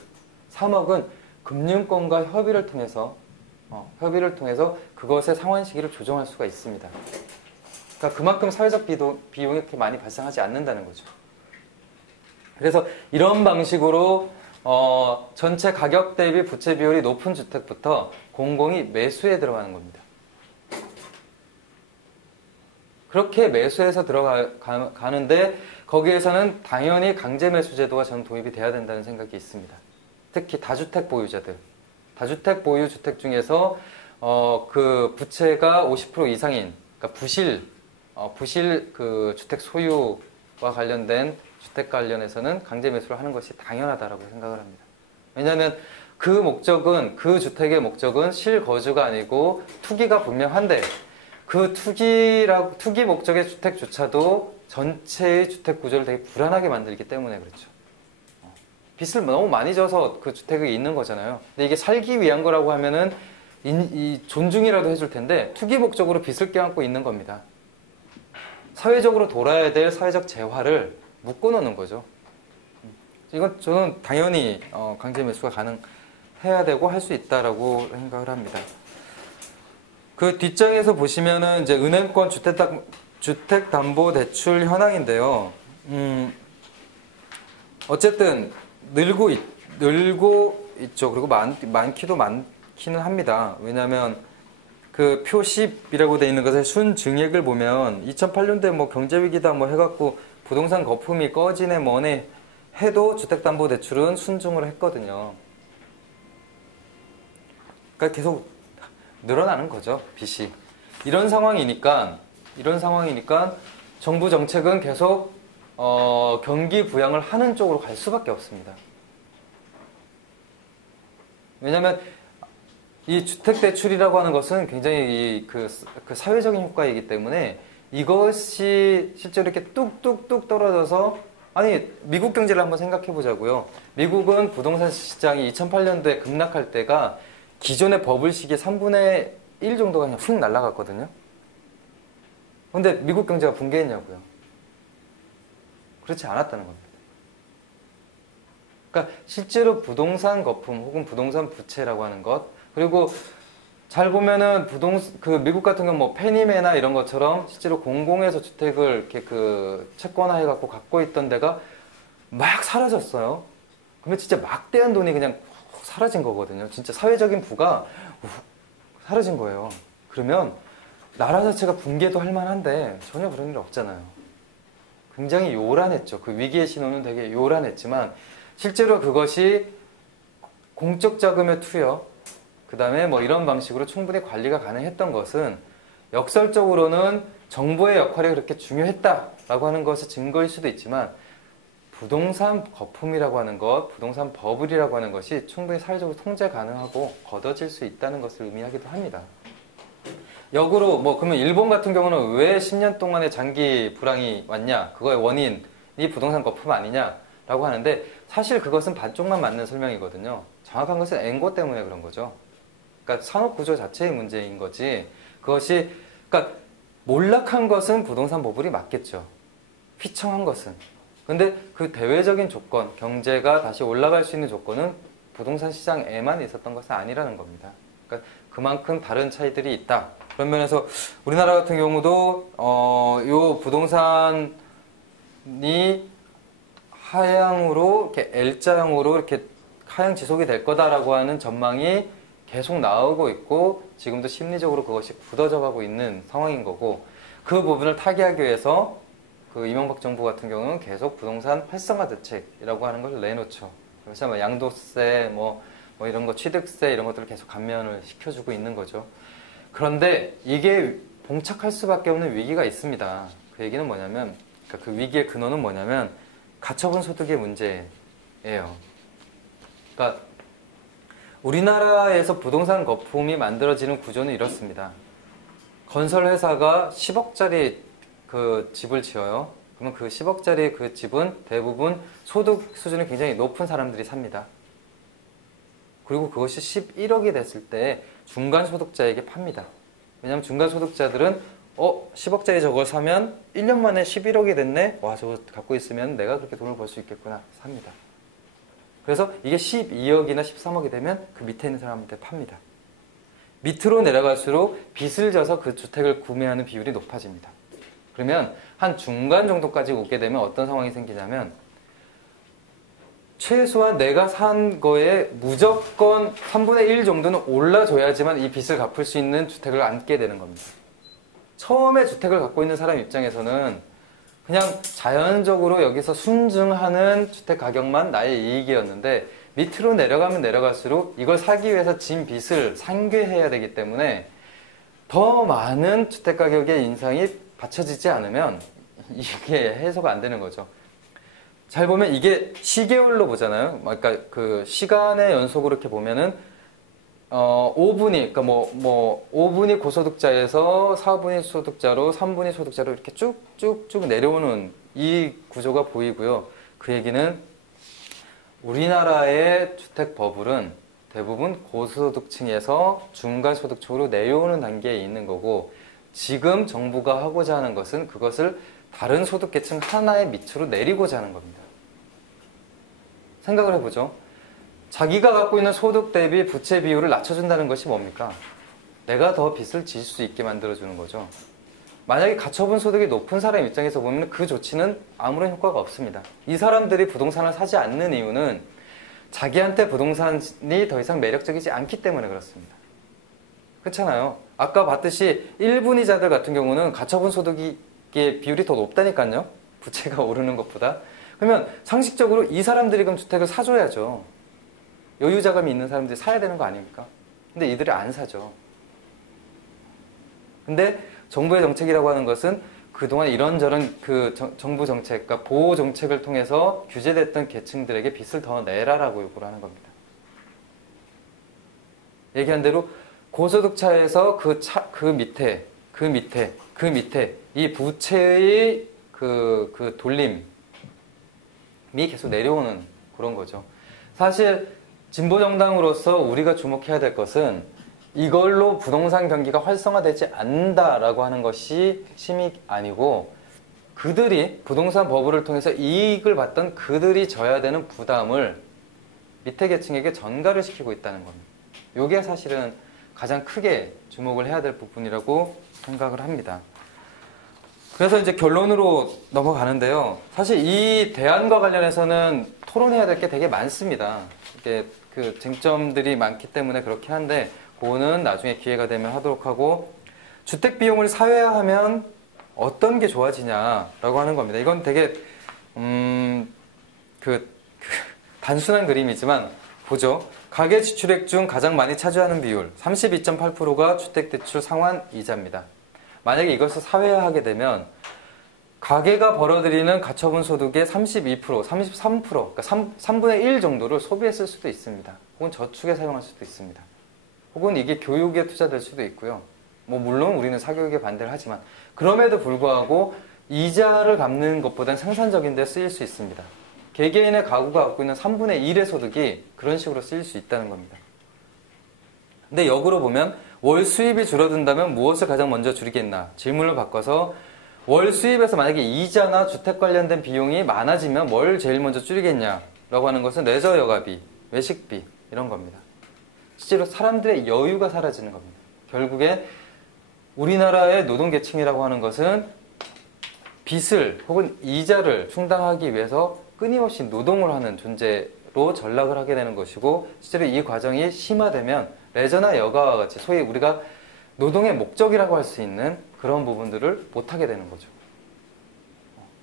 3억은 금융권과 협의를 통해서 그것의 상환 시기를 조정할 수가 있습니다. 그러니까 그만큼 사회적 비용이 그렇게 많이 발생하지 않는다는 거죠. 그래서 이런 방식으로 전체 가격 대비 부채 비율이 높은 주택부터 공공이 매수에 들어가는 겁니다. 그렇게 매수해서 들어가는데 거기에서는 당연히 강제 매수 제도가 저는 도입이 돼야 된다는 생각이 있습니다. 특히 다주택 보유자들, 다주택 보유 주택 중에서 그 부채가 50% 이상인, 그러니까 부실 그 주택 소유와 관련된 주택 관련해서는 강제 매수를 하는 것이 당연하다라고 생각을 합니다. 왜냐하면 그 주택의 목적은 실거주가 아니고 투기가 분명한데 그 투기 목적의 주택조차도 전체의 주택 구조를 되게 불안하게 만들기 때문에 그렇죠. 빚을 너무 많이 져서 그 주택이 있는 거잖아요. 근데 이게 살기 위한 거라고 하면은 존중이라도 해줄 텐데 투기 목적으로 빚을 껴안고 있는 겁니다. 사회적으로 돌아야 될 사회적 재화를 묶어놓는 거죠. 이건 저는 당연히 강제 매수가 가능해야 되고 할 수 있다라고 생각을 합니다. 그 뒷장에서 보시면은 이제 은행권 주택담보대출 현황인데요. 어쨌든 늘고 있죠. 그리고 많기는 합니다. 왜냐하면 그 표 10이라고 돼 있는 것의 순증액을 보면 2008년도에 뭐 경제위기다 뭐 해갖고 부동산 거품이 꺼지네 뭐네 해도 주택담보대출은 순증을 했거든요. 그러니까 계속 늘어나는 거죠, 빚이. 이런 상황이니까 정부 정책은 계속 경기 부양을 하는 쪽으로 갈 수밖에 없습니다. 왜냐하면 이 주택대출이라고 하는 것은 굉장히 그 사회적인 효과이기 때문에 이것이 실제로 이렇게 뚝뚝뚝 떨어져서 아니 미국 경제를 한번 생각해 보자고요. 미국은 부동산 시장이 2008년도에 급락할 때가 기존의 버블 시기의 3분의 1 정도가 그냥 훅 날아갔거든요. 근데 미국 경제가 붕괴했냐고요. 그렇지 않았다는 겁니다. 그러니까 실제로 부동산 거품 혹은 부동산 부채라고 하는 것, 그리고 잘 보면은 미국 같은 경우 뭐 페니메나 이런 것처럼 실제로 공공에서 주택을 이렇게 채권화해 갖고 있던 데가 막 사라졌어요. 그러면 진짜 막대한 돈이 그냥 사라진 거거든요. 진짜 사회적인 부가 사라진 거예요. 그러면 나라 자체가 붕괴도 할 만한데 전혀 그런 일 없잖아요. 굉장히 요란했죠. 그 위기의 신호는 되게 요란했지만 실제로 그것이 공적 자금의 투여, 그 다음에 뭐 이런 방식으로 충분히 관리가 가능했던 것은 역설적으로는 정부의 역할이 그렇게 중요했다라고 하는 것의 증거일 수도 있지만 부동산 거품이라고 하는 것, 부동산 버블이라고 하는 것이 충분히 사회적으로 통제 가능하고 걷어질 수 있다는 것을 의미하기도 합니다. 역으로 뭐 그러면 일본 같은 경우는 왜 10년 동안의 장기 불황이 왔냐? 그거의 원인이 부동산 거품 아니냐라고 하는데 사실 그것은 반쪽만 맞는 설명이거든요. 정확한 것은 엔고 때문에 그런 거죠. 그러니까 산업 구조 자체의 문제인 거지. 그러니까 몰락한 것은 부동산 버블이 맞겠죠. 휘청한 것은. 근데 그 대외적인 조건, 경제가 다시 올라갈 수 있는 조건은 부동산 시장에만 있었던 것은 아니라는 겁니다. 그러니까 그만큼 다른 차이들이 있다. 그런 면에서 우리나라 같은 경우도 요 부동산이 하향으로 이렇게 L자형으로 이렇게 하향 지속이 될 거다라고 하는 전망이 계속 나오고 있고 지금도 심리적으로 그것이 굳어져 가고 있는 상황인 거고 그 부분을 타개하기 위해서 그 이명박 정부 같은 경우는 계속 부동산 활성화 대책이라고 하는 걸 내놓죠. 그래서 뭐 양도세 뭐 이런 거 취득세 이런 것들을 계속 감면을 시켜주고 있는 거죠. 그런데 이게 봉착할 수밖에 없는 위기가 있습니다. 그 얘기는 뭐냐면 그러니까 그 위기의 근원은 뭐냐면 가처분 소득의 문제예요. 그러니까 우리나라에서 부동산 거품이 만들어지는 구조는 이렇습니다. 건설 회사가 10억짜리 그 집을 지어요. 그러면 그 10억짜리 그 집은 대부분 소득 수준이 굉장히 높은 사람들이 삽니다. 그리고 그것이 11억이 됐을 때 중간 소득자에게 팝니다. 왜냐하면 중간 소득자들은 10억짜리 저걸 사면 1년 만에 11억이 됐네? 와, 저거 갖고 있으면 내가 그렇게 돈을 벌 수 있겠구나. 삽니다. 그래서 이게 12억이나 13억이 되면 그 밑에 있는 사람한테 팝니다. 밑으로 내려갈수록 빚을 져서 그 주택을 구매하는 비율이 높아집니다. 그러면 한 중간 정도까지 오게 되면 어떤 상황이 생기냐면 최소한 내가 산 거에 무조건 3분의 1 정도는 올라줘야지만 이 빚을 갚을 수 있는 주택을 안게 되는 겁니다. 처음에 주택을 갖고 있는 사람 입장에서는 그냥 자연적으로 여기서 순증하는 주택 가격만 나의 이익이었는데 밑으로 내려가면 내려갈수록 이걸 사기 위해서 진 빚을 상괴해야 되기 때문에 더 많은 주택 가격의 인상이 받쳐지지 않으면 이게 해소가 안 되는 거죠. 잘 보면 이게 시계열로 보잖아요. 그러니까 그 시간의 연속으로 이렇게 보면은 5분이 그러니까 5분이 고소득자에서 4분이 소득자로 3분이 소득자로 이렇게 쭉쭉쭉 내려오는 이 구조가 보이고요. 그 얘기는 우리나라의 주택 버블은 대부분 고소득층에서 중간소득층으로 내려오는 단계에 있는 거고 지금 정부가 하고자 하는 것은 그것을 다른 소득계층 하나의 밑으로 내리고자 하는 겁니다. 생각을 해보죠. 자기가 갖고 있는 소득 대비 부채 비율을 낮춰준다는 것이 뭡니까? 내가 더 빚을 질 수 있게 만들어주는 거죠. 만약에 가처분 소득이 높은 사람 입장에서 보면 그 조치는 아무런 효과가 없습니다. 이 사람들이 부동산을 사지 않는 이유는 자기한테 부동산이 더 이상 매력적이지 않기 때문에 그렇습니다. 그렇잖아요. 아까 봤듯이 1분이자들 같은 경우는 가처분 소득의 비율이 더 높다니까요. 부채가 오르는 것보다. 그러면 상식적으로 이 사람들이 그럼 주택을 사줘야죠. 여유자금이 있는 사람들이 사야 되는 거 아닙니까? 근데 이들이 안 사죠. 근데 정부의 정책이라고 하는 것은 그동안 이런저런 그 정부 정책, 그러니까 보호 정책을 통해서 규제됐던 계층들에게 빚을 더 내라라고 요구를 하는 겁니다. 얘기한 대로 고소득차에서 그 밑에 이 부채의 그 돌림이 계속 내려오는 그런 거죠. 사실 진보정당으로서 우리가 주목해야 될 것은 이걸로 부동산 경기가 활성화되지 않는다라고 하는 것이 힘이 아니고 그들이 부동산 버블을 통해서 이익을 받던 그들이 져야 되는 부담을 밑에 계층에게 전가를 시키고 있다는 겁니다. 이게 사실은 가장 크게 주목을 해야 될 부분이라고 생각을 합니다. 그래서 이제 결론으로 넘어가는데요. 사실 이 대안과 관련해서는 토론해야 될 게 되게 많습니다. 이게 그 쟁점들이 많기 때문에 그렇긴 한데 그거는 나중에 기회가 되면 하도록 하고 주택 비용을 사회화하면 어떤 게 좋아지냐라고 하는 겁니다. 이건 되게 단순한 그림이지만 보죠. 가계 지출액 중 가장 많이 차지하는 비율 32.8%가 주택대출 상환 이자입니다. 만약에 이것을 사회화하게 되면 가계가 벌어들이는 가처분 소득의 32%, 33%, 그러니까 3분의 1 정도를 소비했을 수도 있습니다. 혹은 저축에 사용할 수도 있습니다. 혹은 이게 교육에 투자될 수도 있고요. 뭐 물론 우리는 사교육에 반대를 하지만 그럼에도 불구하고 이자를 갚는 것보다는 생산적인 데 쓰일 수 있습니다. 개개인의 가구가 갖고 있는 3분의 1의 소득이 그런 식으로 쓰일 수 있다는 겁니다. 근데 역으로 보면 월 수입이 줄어든다면 무엇을 가장 먼저 줄이겠나? 질문을 바꿔서 월 수입에서 만약에 이자나 주택 관련된 비용이 많아지면 뭘 제일 먼저 줄이겠냐라고 하는 것은 레저 여가비, 외식비 이런 겁니다. 실제로 사람들의 여유가 사라지는 겁니다. 결국에 우리나라의 노동계층이라고 하는 것은 빚을 혹은 이자를 충당하기 위해서 끊임없이 노동을 하는 존재로 전락을 하게 되는 것이고 실제로 이 과정이 심화되면 레저나 여가와 같이 소위 우리가 노동의 목적이라고 할 수 있는 그런 부분들을 못하게 되는 거죠.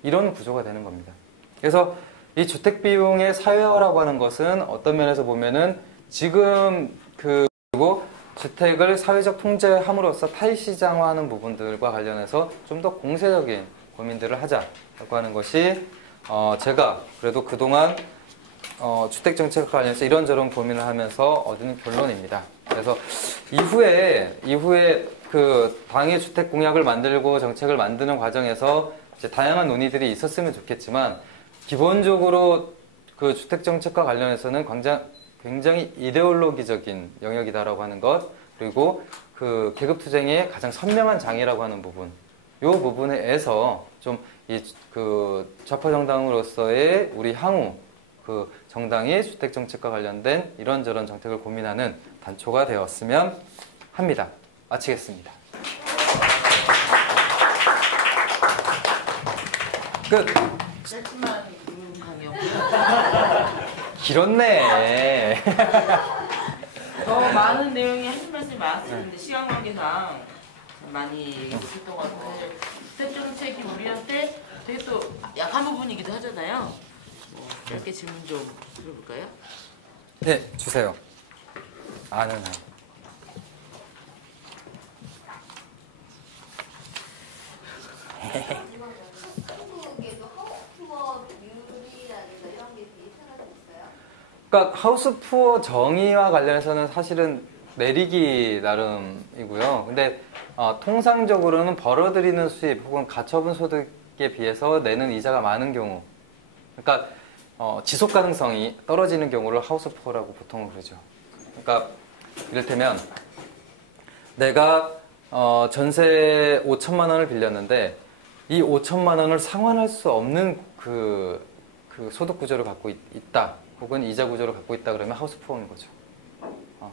이런 구조가 되는 겁니다. 그래서 이 주택 비용의 사회화라고 하는 것은 어떤 면에서 보면은 지금 그리고 주택을 사회적 통제함으로써 탈시장화하는 부분들과 관련해서 좀 더 공세적인 고민들을 하자라고 하는 것이 제가 그래도 그동안 주택 정책과 관련해서 이런저런 고민을 하면서 얻은 결론입니다. 그래서 이후에 그 당의 주택 공약을 만들고 정책을 만드는 과정에서 이제 다양한 논의들이 있었으면 좋겠지만 기본적으로 그 주택 정책과 관련해서는 굉장히 이데올로기적인 영역이다라고 하는 것 그리고 그 계급 투쟁의 가장 선명한 장애라고 하는 부분 이 부분에서 좀 이 그 좌파 정당으로서의 우리 향후 그 정당이 주택 정책과 관련된 이런저런 정책을 고민하는 단초가 되었으면 합니다. 마치겠습니다. 끝. 짧지만 강요. 길었네. 더 많은 내용이 하신 말씀이 많았을 텐데 시간 관계상 많이 얘기했던 것 같아요. 주택 정책이 우리한테 되게 또 약한 부분이기도 하잖아요. 뭐 짧게 질문 좀 들어볼까요? 네, 주세요. 아는 한. 한국에도 하우스푸어 비율이라든가 이런 게 데이터가 좀 있어요? 그러니까 하우스푸어 정의와 관련해서는 사실은 내리기 나름이고요. 근데 통상적으로는 벌어들이는 수입 혹은 가처분 소득에 비해서 내는 이자가 많은 경우, 그러니까 지속 가능성이 떨어지는 경우를 하우스푸어라고 보통 그러죠. 그러니까 이를테면 내가 전세 5천만 원을 빌렸는데 이 5천만 원을 상환할 수 없는 그 소득 구조를 갖고 있다. 혹은 이자 구조를 갖고 있다 그러면 하우스푸어인 거죠.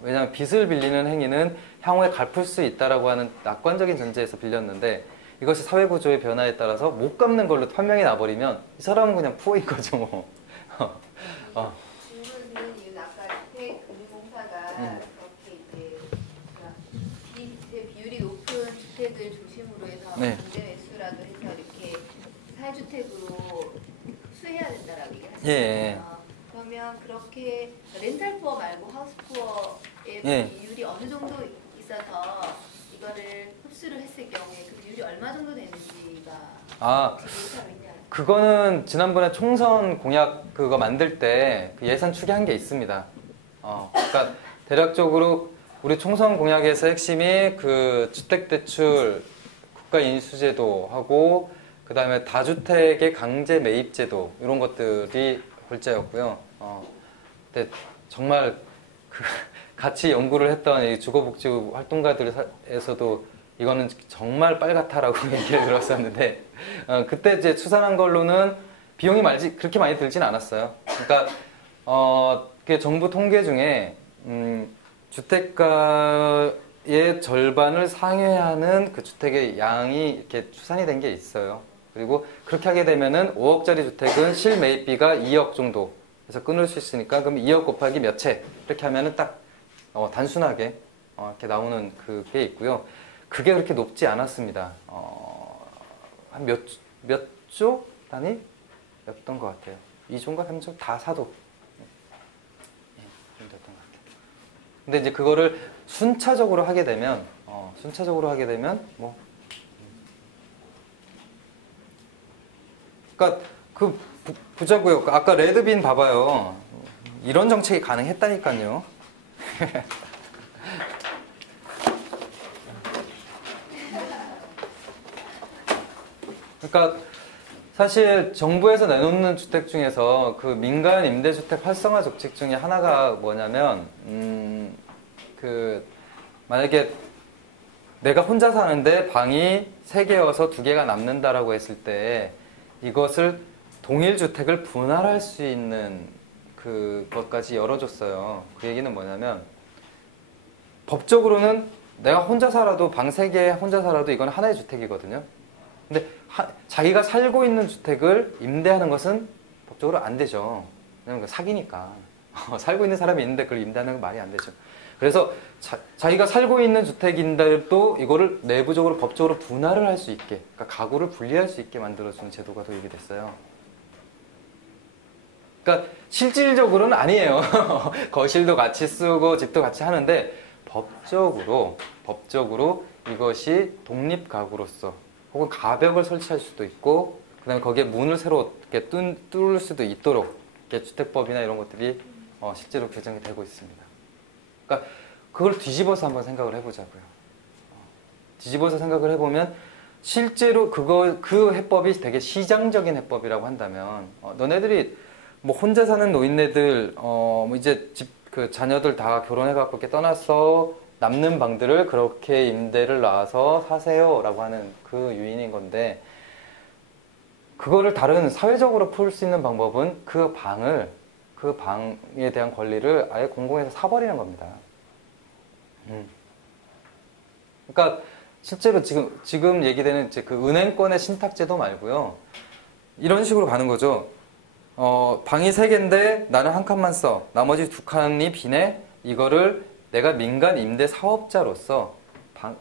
왜냐하면 빚을 빌리는 행위는 향후에 갚을 수 있다라고 하는 낙관적인 전제에서 빌렸는데 이것이 사회 구조의 변화에 따라서 못 갚는 걸로 판명이 나버리면 이 사람은 그냥 푸어인 거죠. 뭐. 질문 드린 이유는 아까 주택금융공사가 그렇게 이제 이 비율이 높은 주택을 중심으로 해서 네. 경제 매수라도 해서 이렇게 사주택으로 흡수해야 된다라고 얘기하셨잖아요. 예. 그러면 그렇게 렌탈푸어 말고 하우스푸어의 예. 비율이 어느 정도 있어서 이거를 흡수를 했을 경우에 그 비율이 얼마 정도 되는지가 데이터로 있냐? 그거는 지난번에 총선 공약 그거 만들 때그 예산 추계한 게 있습니다. 그러니까 대략적으로 우리 총선 공약에서 핵심이 그 주택대출 국가 인수제도 하고 그 다음에 다주택의 강제 매입제도 이런 것들이 골자였고요. 근데 정말 그 같이 연구를 했던 이 주거복지 활동가들에서도 이거는 정말 빨갛다라고 얘기를 들었었는데 그때 이제 추산한 걸로는 비용이 그렇게 많이 들진 않았어요. 그러니까 그 정부 통계 중에 주택가의 절반을 상회하는 그 주택의 양이 이렇게 추산이 된 게 있어요. 그리고 그렇게 하게 되면은 5억짜리 주택은 실매입비가 2억 정도 해서 끊을 수 있으니까 그럼 2억 곱하기 몇 채 이렇게 하면은 딱 단순하게 이렇게 나오는 그게 있고요. 그게 그렇게 높지 않았습니다. 한 몇 조 단위였던 것 같아요. 2조인가 3조 다 사도. 됐던 것 같아요. 근데 이제 그거를 순차적으로 하게 되면 뭐 그러니까 그 부자구역 아까 레드빈 봐봐요. 이런 정책이 가능했다니까요. 그러니까 사실 정부에서 내놓는 주택 중에서 그 민간 임대주택 활성화 정책 중에 하나가 뭐냐면 그 만약에 내가 혼자 사는데 방이 3개여서 2개가 남는다라고 했을 때 이것을 동일 주택을 분할할 수 있는 그것까지 열어줬어요. 그 얘기는 뭐냐면 법적으로는 내가 혼자 살아도 방 3개 혼자 살아도 이건 하나의 주택이거든요. 근데 자기가 살고 있는 주택을 임대하는 것은 법적으로 안 되죠. 왜냐면 사기니까. 살고 있는 사람이 있는데 그걸 임대하는 건 말이 안 되죠. 그래서 자기가 살고 있는 주택인데도 이거를 내부적으로 법적으로 분할을 할 수 있게, 그러니까 가구를 분리할 수 있게 만들어주는 제도가 도입이 됐어요. 그러니까 실질적으로는 아니에요. 거실도 같이 쓰고 집도 같이 하는데 법적으로 이것이 독립 가구로서 혹은 가벽을 설치할 수도 있고 그다음에 거기에 문을 새로 이렇게 뚫을 수도 있도록 이렇게 주택법이나 이런 것들이 실제로 개정이 되고 있습니다. 그러니까 그걸 뒤집어서 한번 생각을 해보자고요. 뒤집어서 생각을 해보면 실제로 그 해법이 되게 시장적인 해법이라고 한다면 너네들이 뭐 혼자 사는 노인네들 뭐 이제 그 자녀들 다 결혼해갖고 이렇게 떠나서 남는 방들을 그렇게 임대를 놔서 사세요라고 하는 그 유인인 건데 그거를 다른 사회적으로 풀 수 있는 방법은 그 방에 대한 권리를 아예 공공에서 사버리는 겁니다. 그러니까 실제로 지금 얘기되는 이제 그 은행권의 신탁제도 말고요. 이런 식으로 가는 거죠. 방이 3개인데 나는 한 칸만 써. 나머지 2칸이 비네. 이거를 내가 민간 임대 사업자로서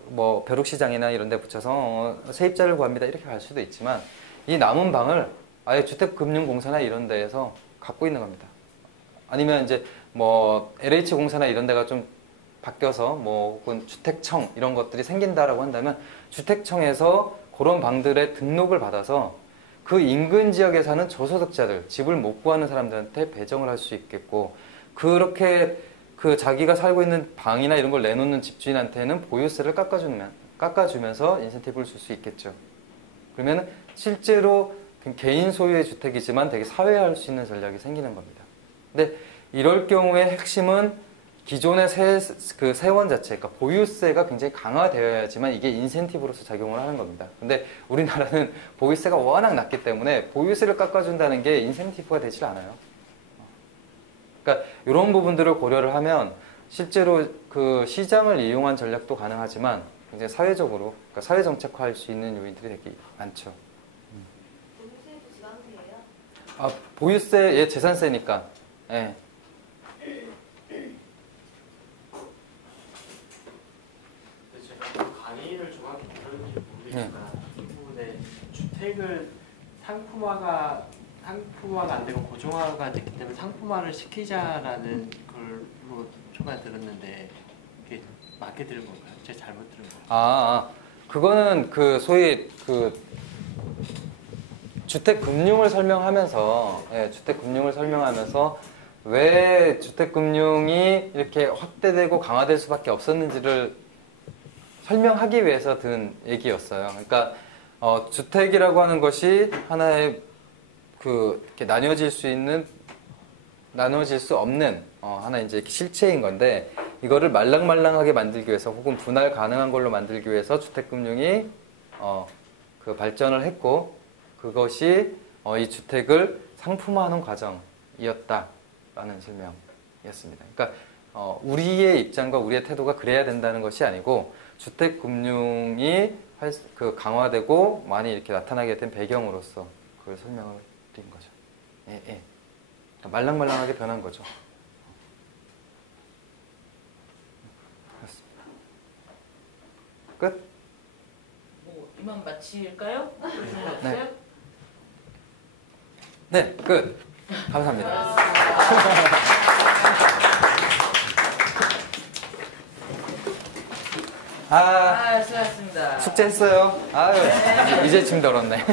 뭐 벼룩시장이나 이런 데 붙여서 세입자를 구합니다. 이렇게 갈 수도 있지만 이 남은 방을 아예 주택금융공사나 이런 데에서 갖고 있는 겁니다. 아니면 이제 뭐 LH공사나 이런 데가 좀 바뀌어서 뭐 혹은 주택청 이런 것들이 생긴다라고 한다면 주택청에서 그런 방들의 등록을 받아서 그 인근 지역에 사는 저소득자들, 집을 못 구하는 사람들한테 배정을 할 수 있겠고 그렇게 그 자기가 살고 있는 방이나 이런 걸 내놓는 집주인한테는 보유세를 깎아주면서 인센티브를 줄 수 있겠죠. 그러면 실제로 개인 소유의 주택이지만 되게 사회화할 수 있는 전략이 생기는 겁니다. 근데 이럴 경우에 핵심은 기존의 세원 자체, 그러니까 보유세가 굉장히 강화되어야지만 이게 인센티브로서 작용을 하는 겁니다. 근데 우리나라는 보유세가 워낙 낮기 때문에 보유세를 깎아준다는 게 인센티브가 되질 않아요. 그러니까 이런 부분들을 고려를 하면 실제로 그 시장을 이용한 전략도 가능하지만 굉장히 사회적으로, 그러니까 사회 정책화할 수 있는 요인들이 되게 많죠. 보유세도 지방세예요? 아, 보유세, 예, 재산세니까. 예. 강의를 정확히 들었는지 모르겠지만 이 부분에 주택을 상품화가 안 되고 고정화가 됐기 때문에 상품화를 시키자라는 걸로 초반에 들었는데 그게 맞게 들은 건가요? 제가 잘못 들은 건가요? 그거는 그 소위 그 주택 금융을 설명하면서 왜 주택금융이 이렇게 확대되고 강화될 수밖에 없었는지를 설명하기 위해서 든 얘기였어요. 그러니까 주택이라고 하는 것이 하나의 이렇게 나눠질 수 없는 하나의 이제 실체인 건데, 이거를 말랑말랑하게 만들기 위해서 혹은 분할 가능한 걸로 만들기 위해서 주택금융이 그 발전을 했고, 그것이 이 주택을 상품화하는 과정이었다라는 설명이었습니다. 그러니까 우리의 입장과 우리의 태도가 그래야 된다는 것이 아니고, 주택금융이 강화되고 많이 이렇게 나타나게 된 배경으로서 그걸 설명을 드린 거죠. 예, 예. 말랑말랑하게 변한 거죠. 그렇습니다. 끝? 뭐 이만 마칠까요? 네. 없어요? 네, 끝. 감사합니다. 아, 수고하셨습니다. 숙제했어요. 아유, 이제 짐 덜었네.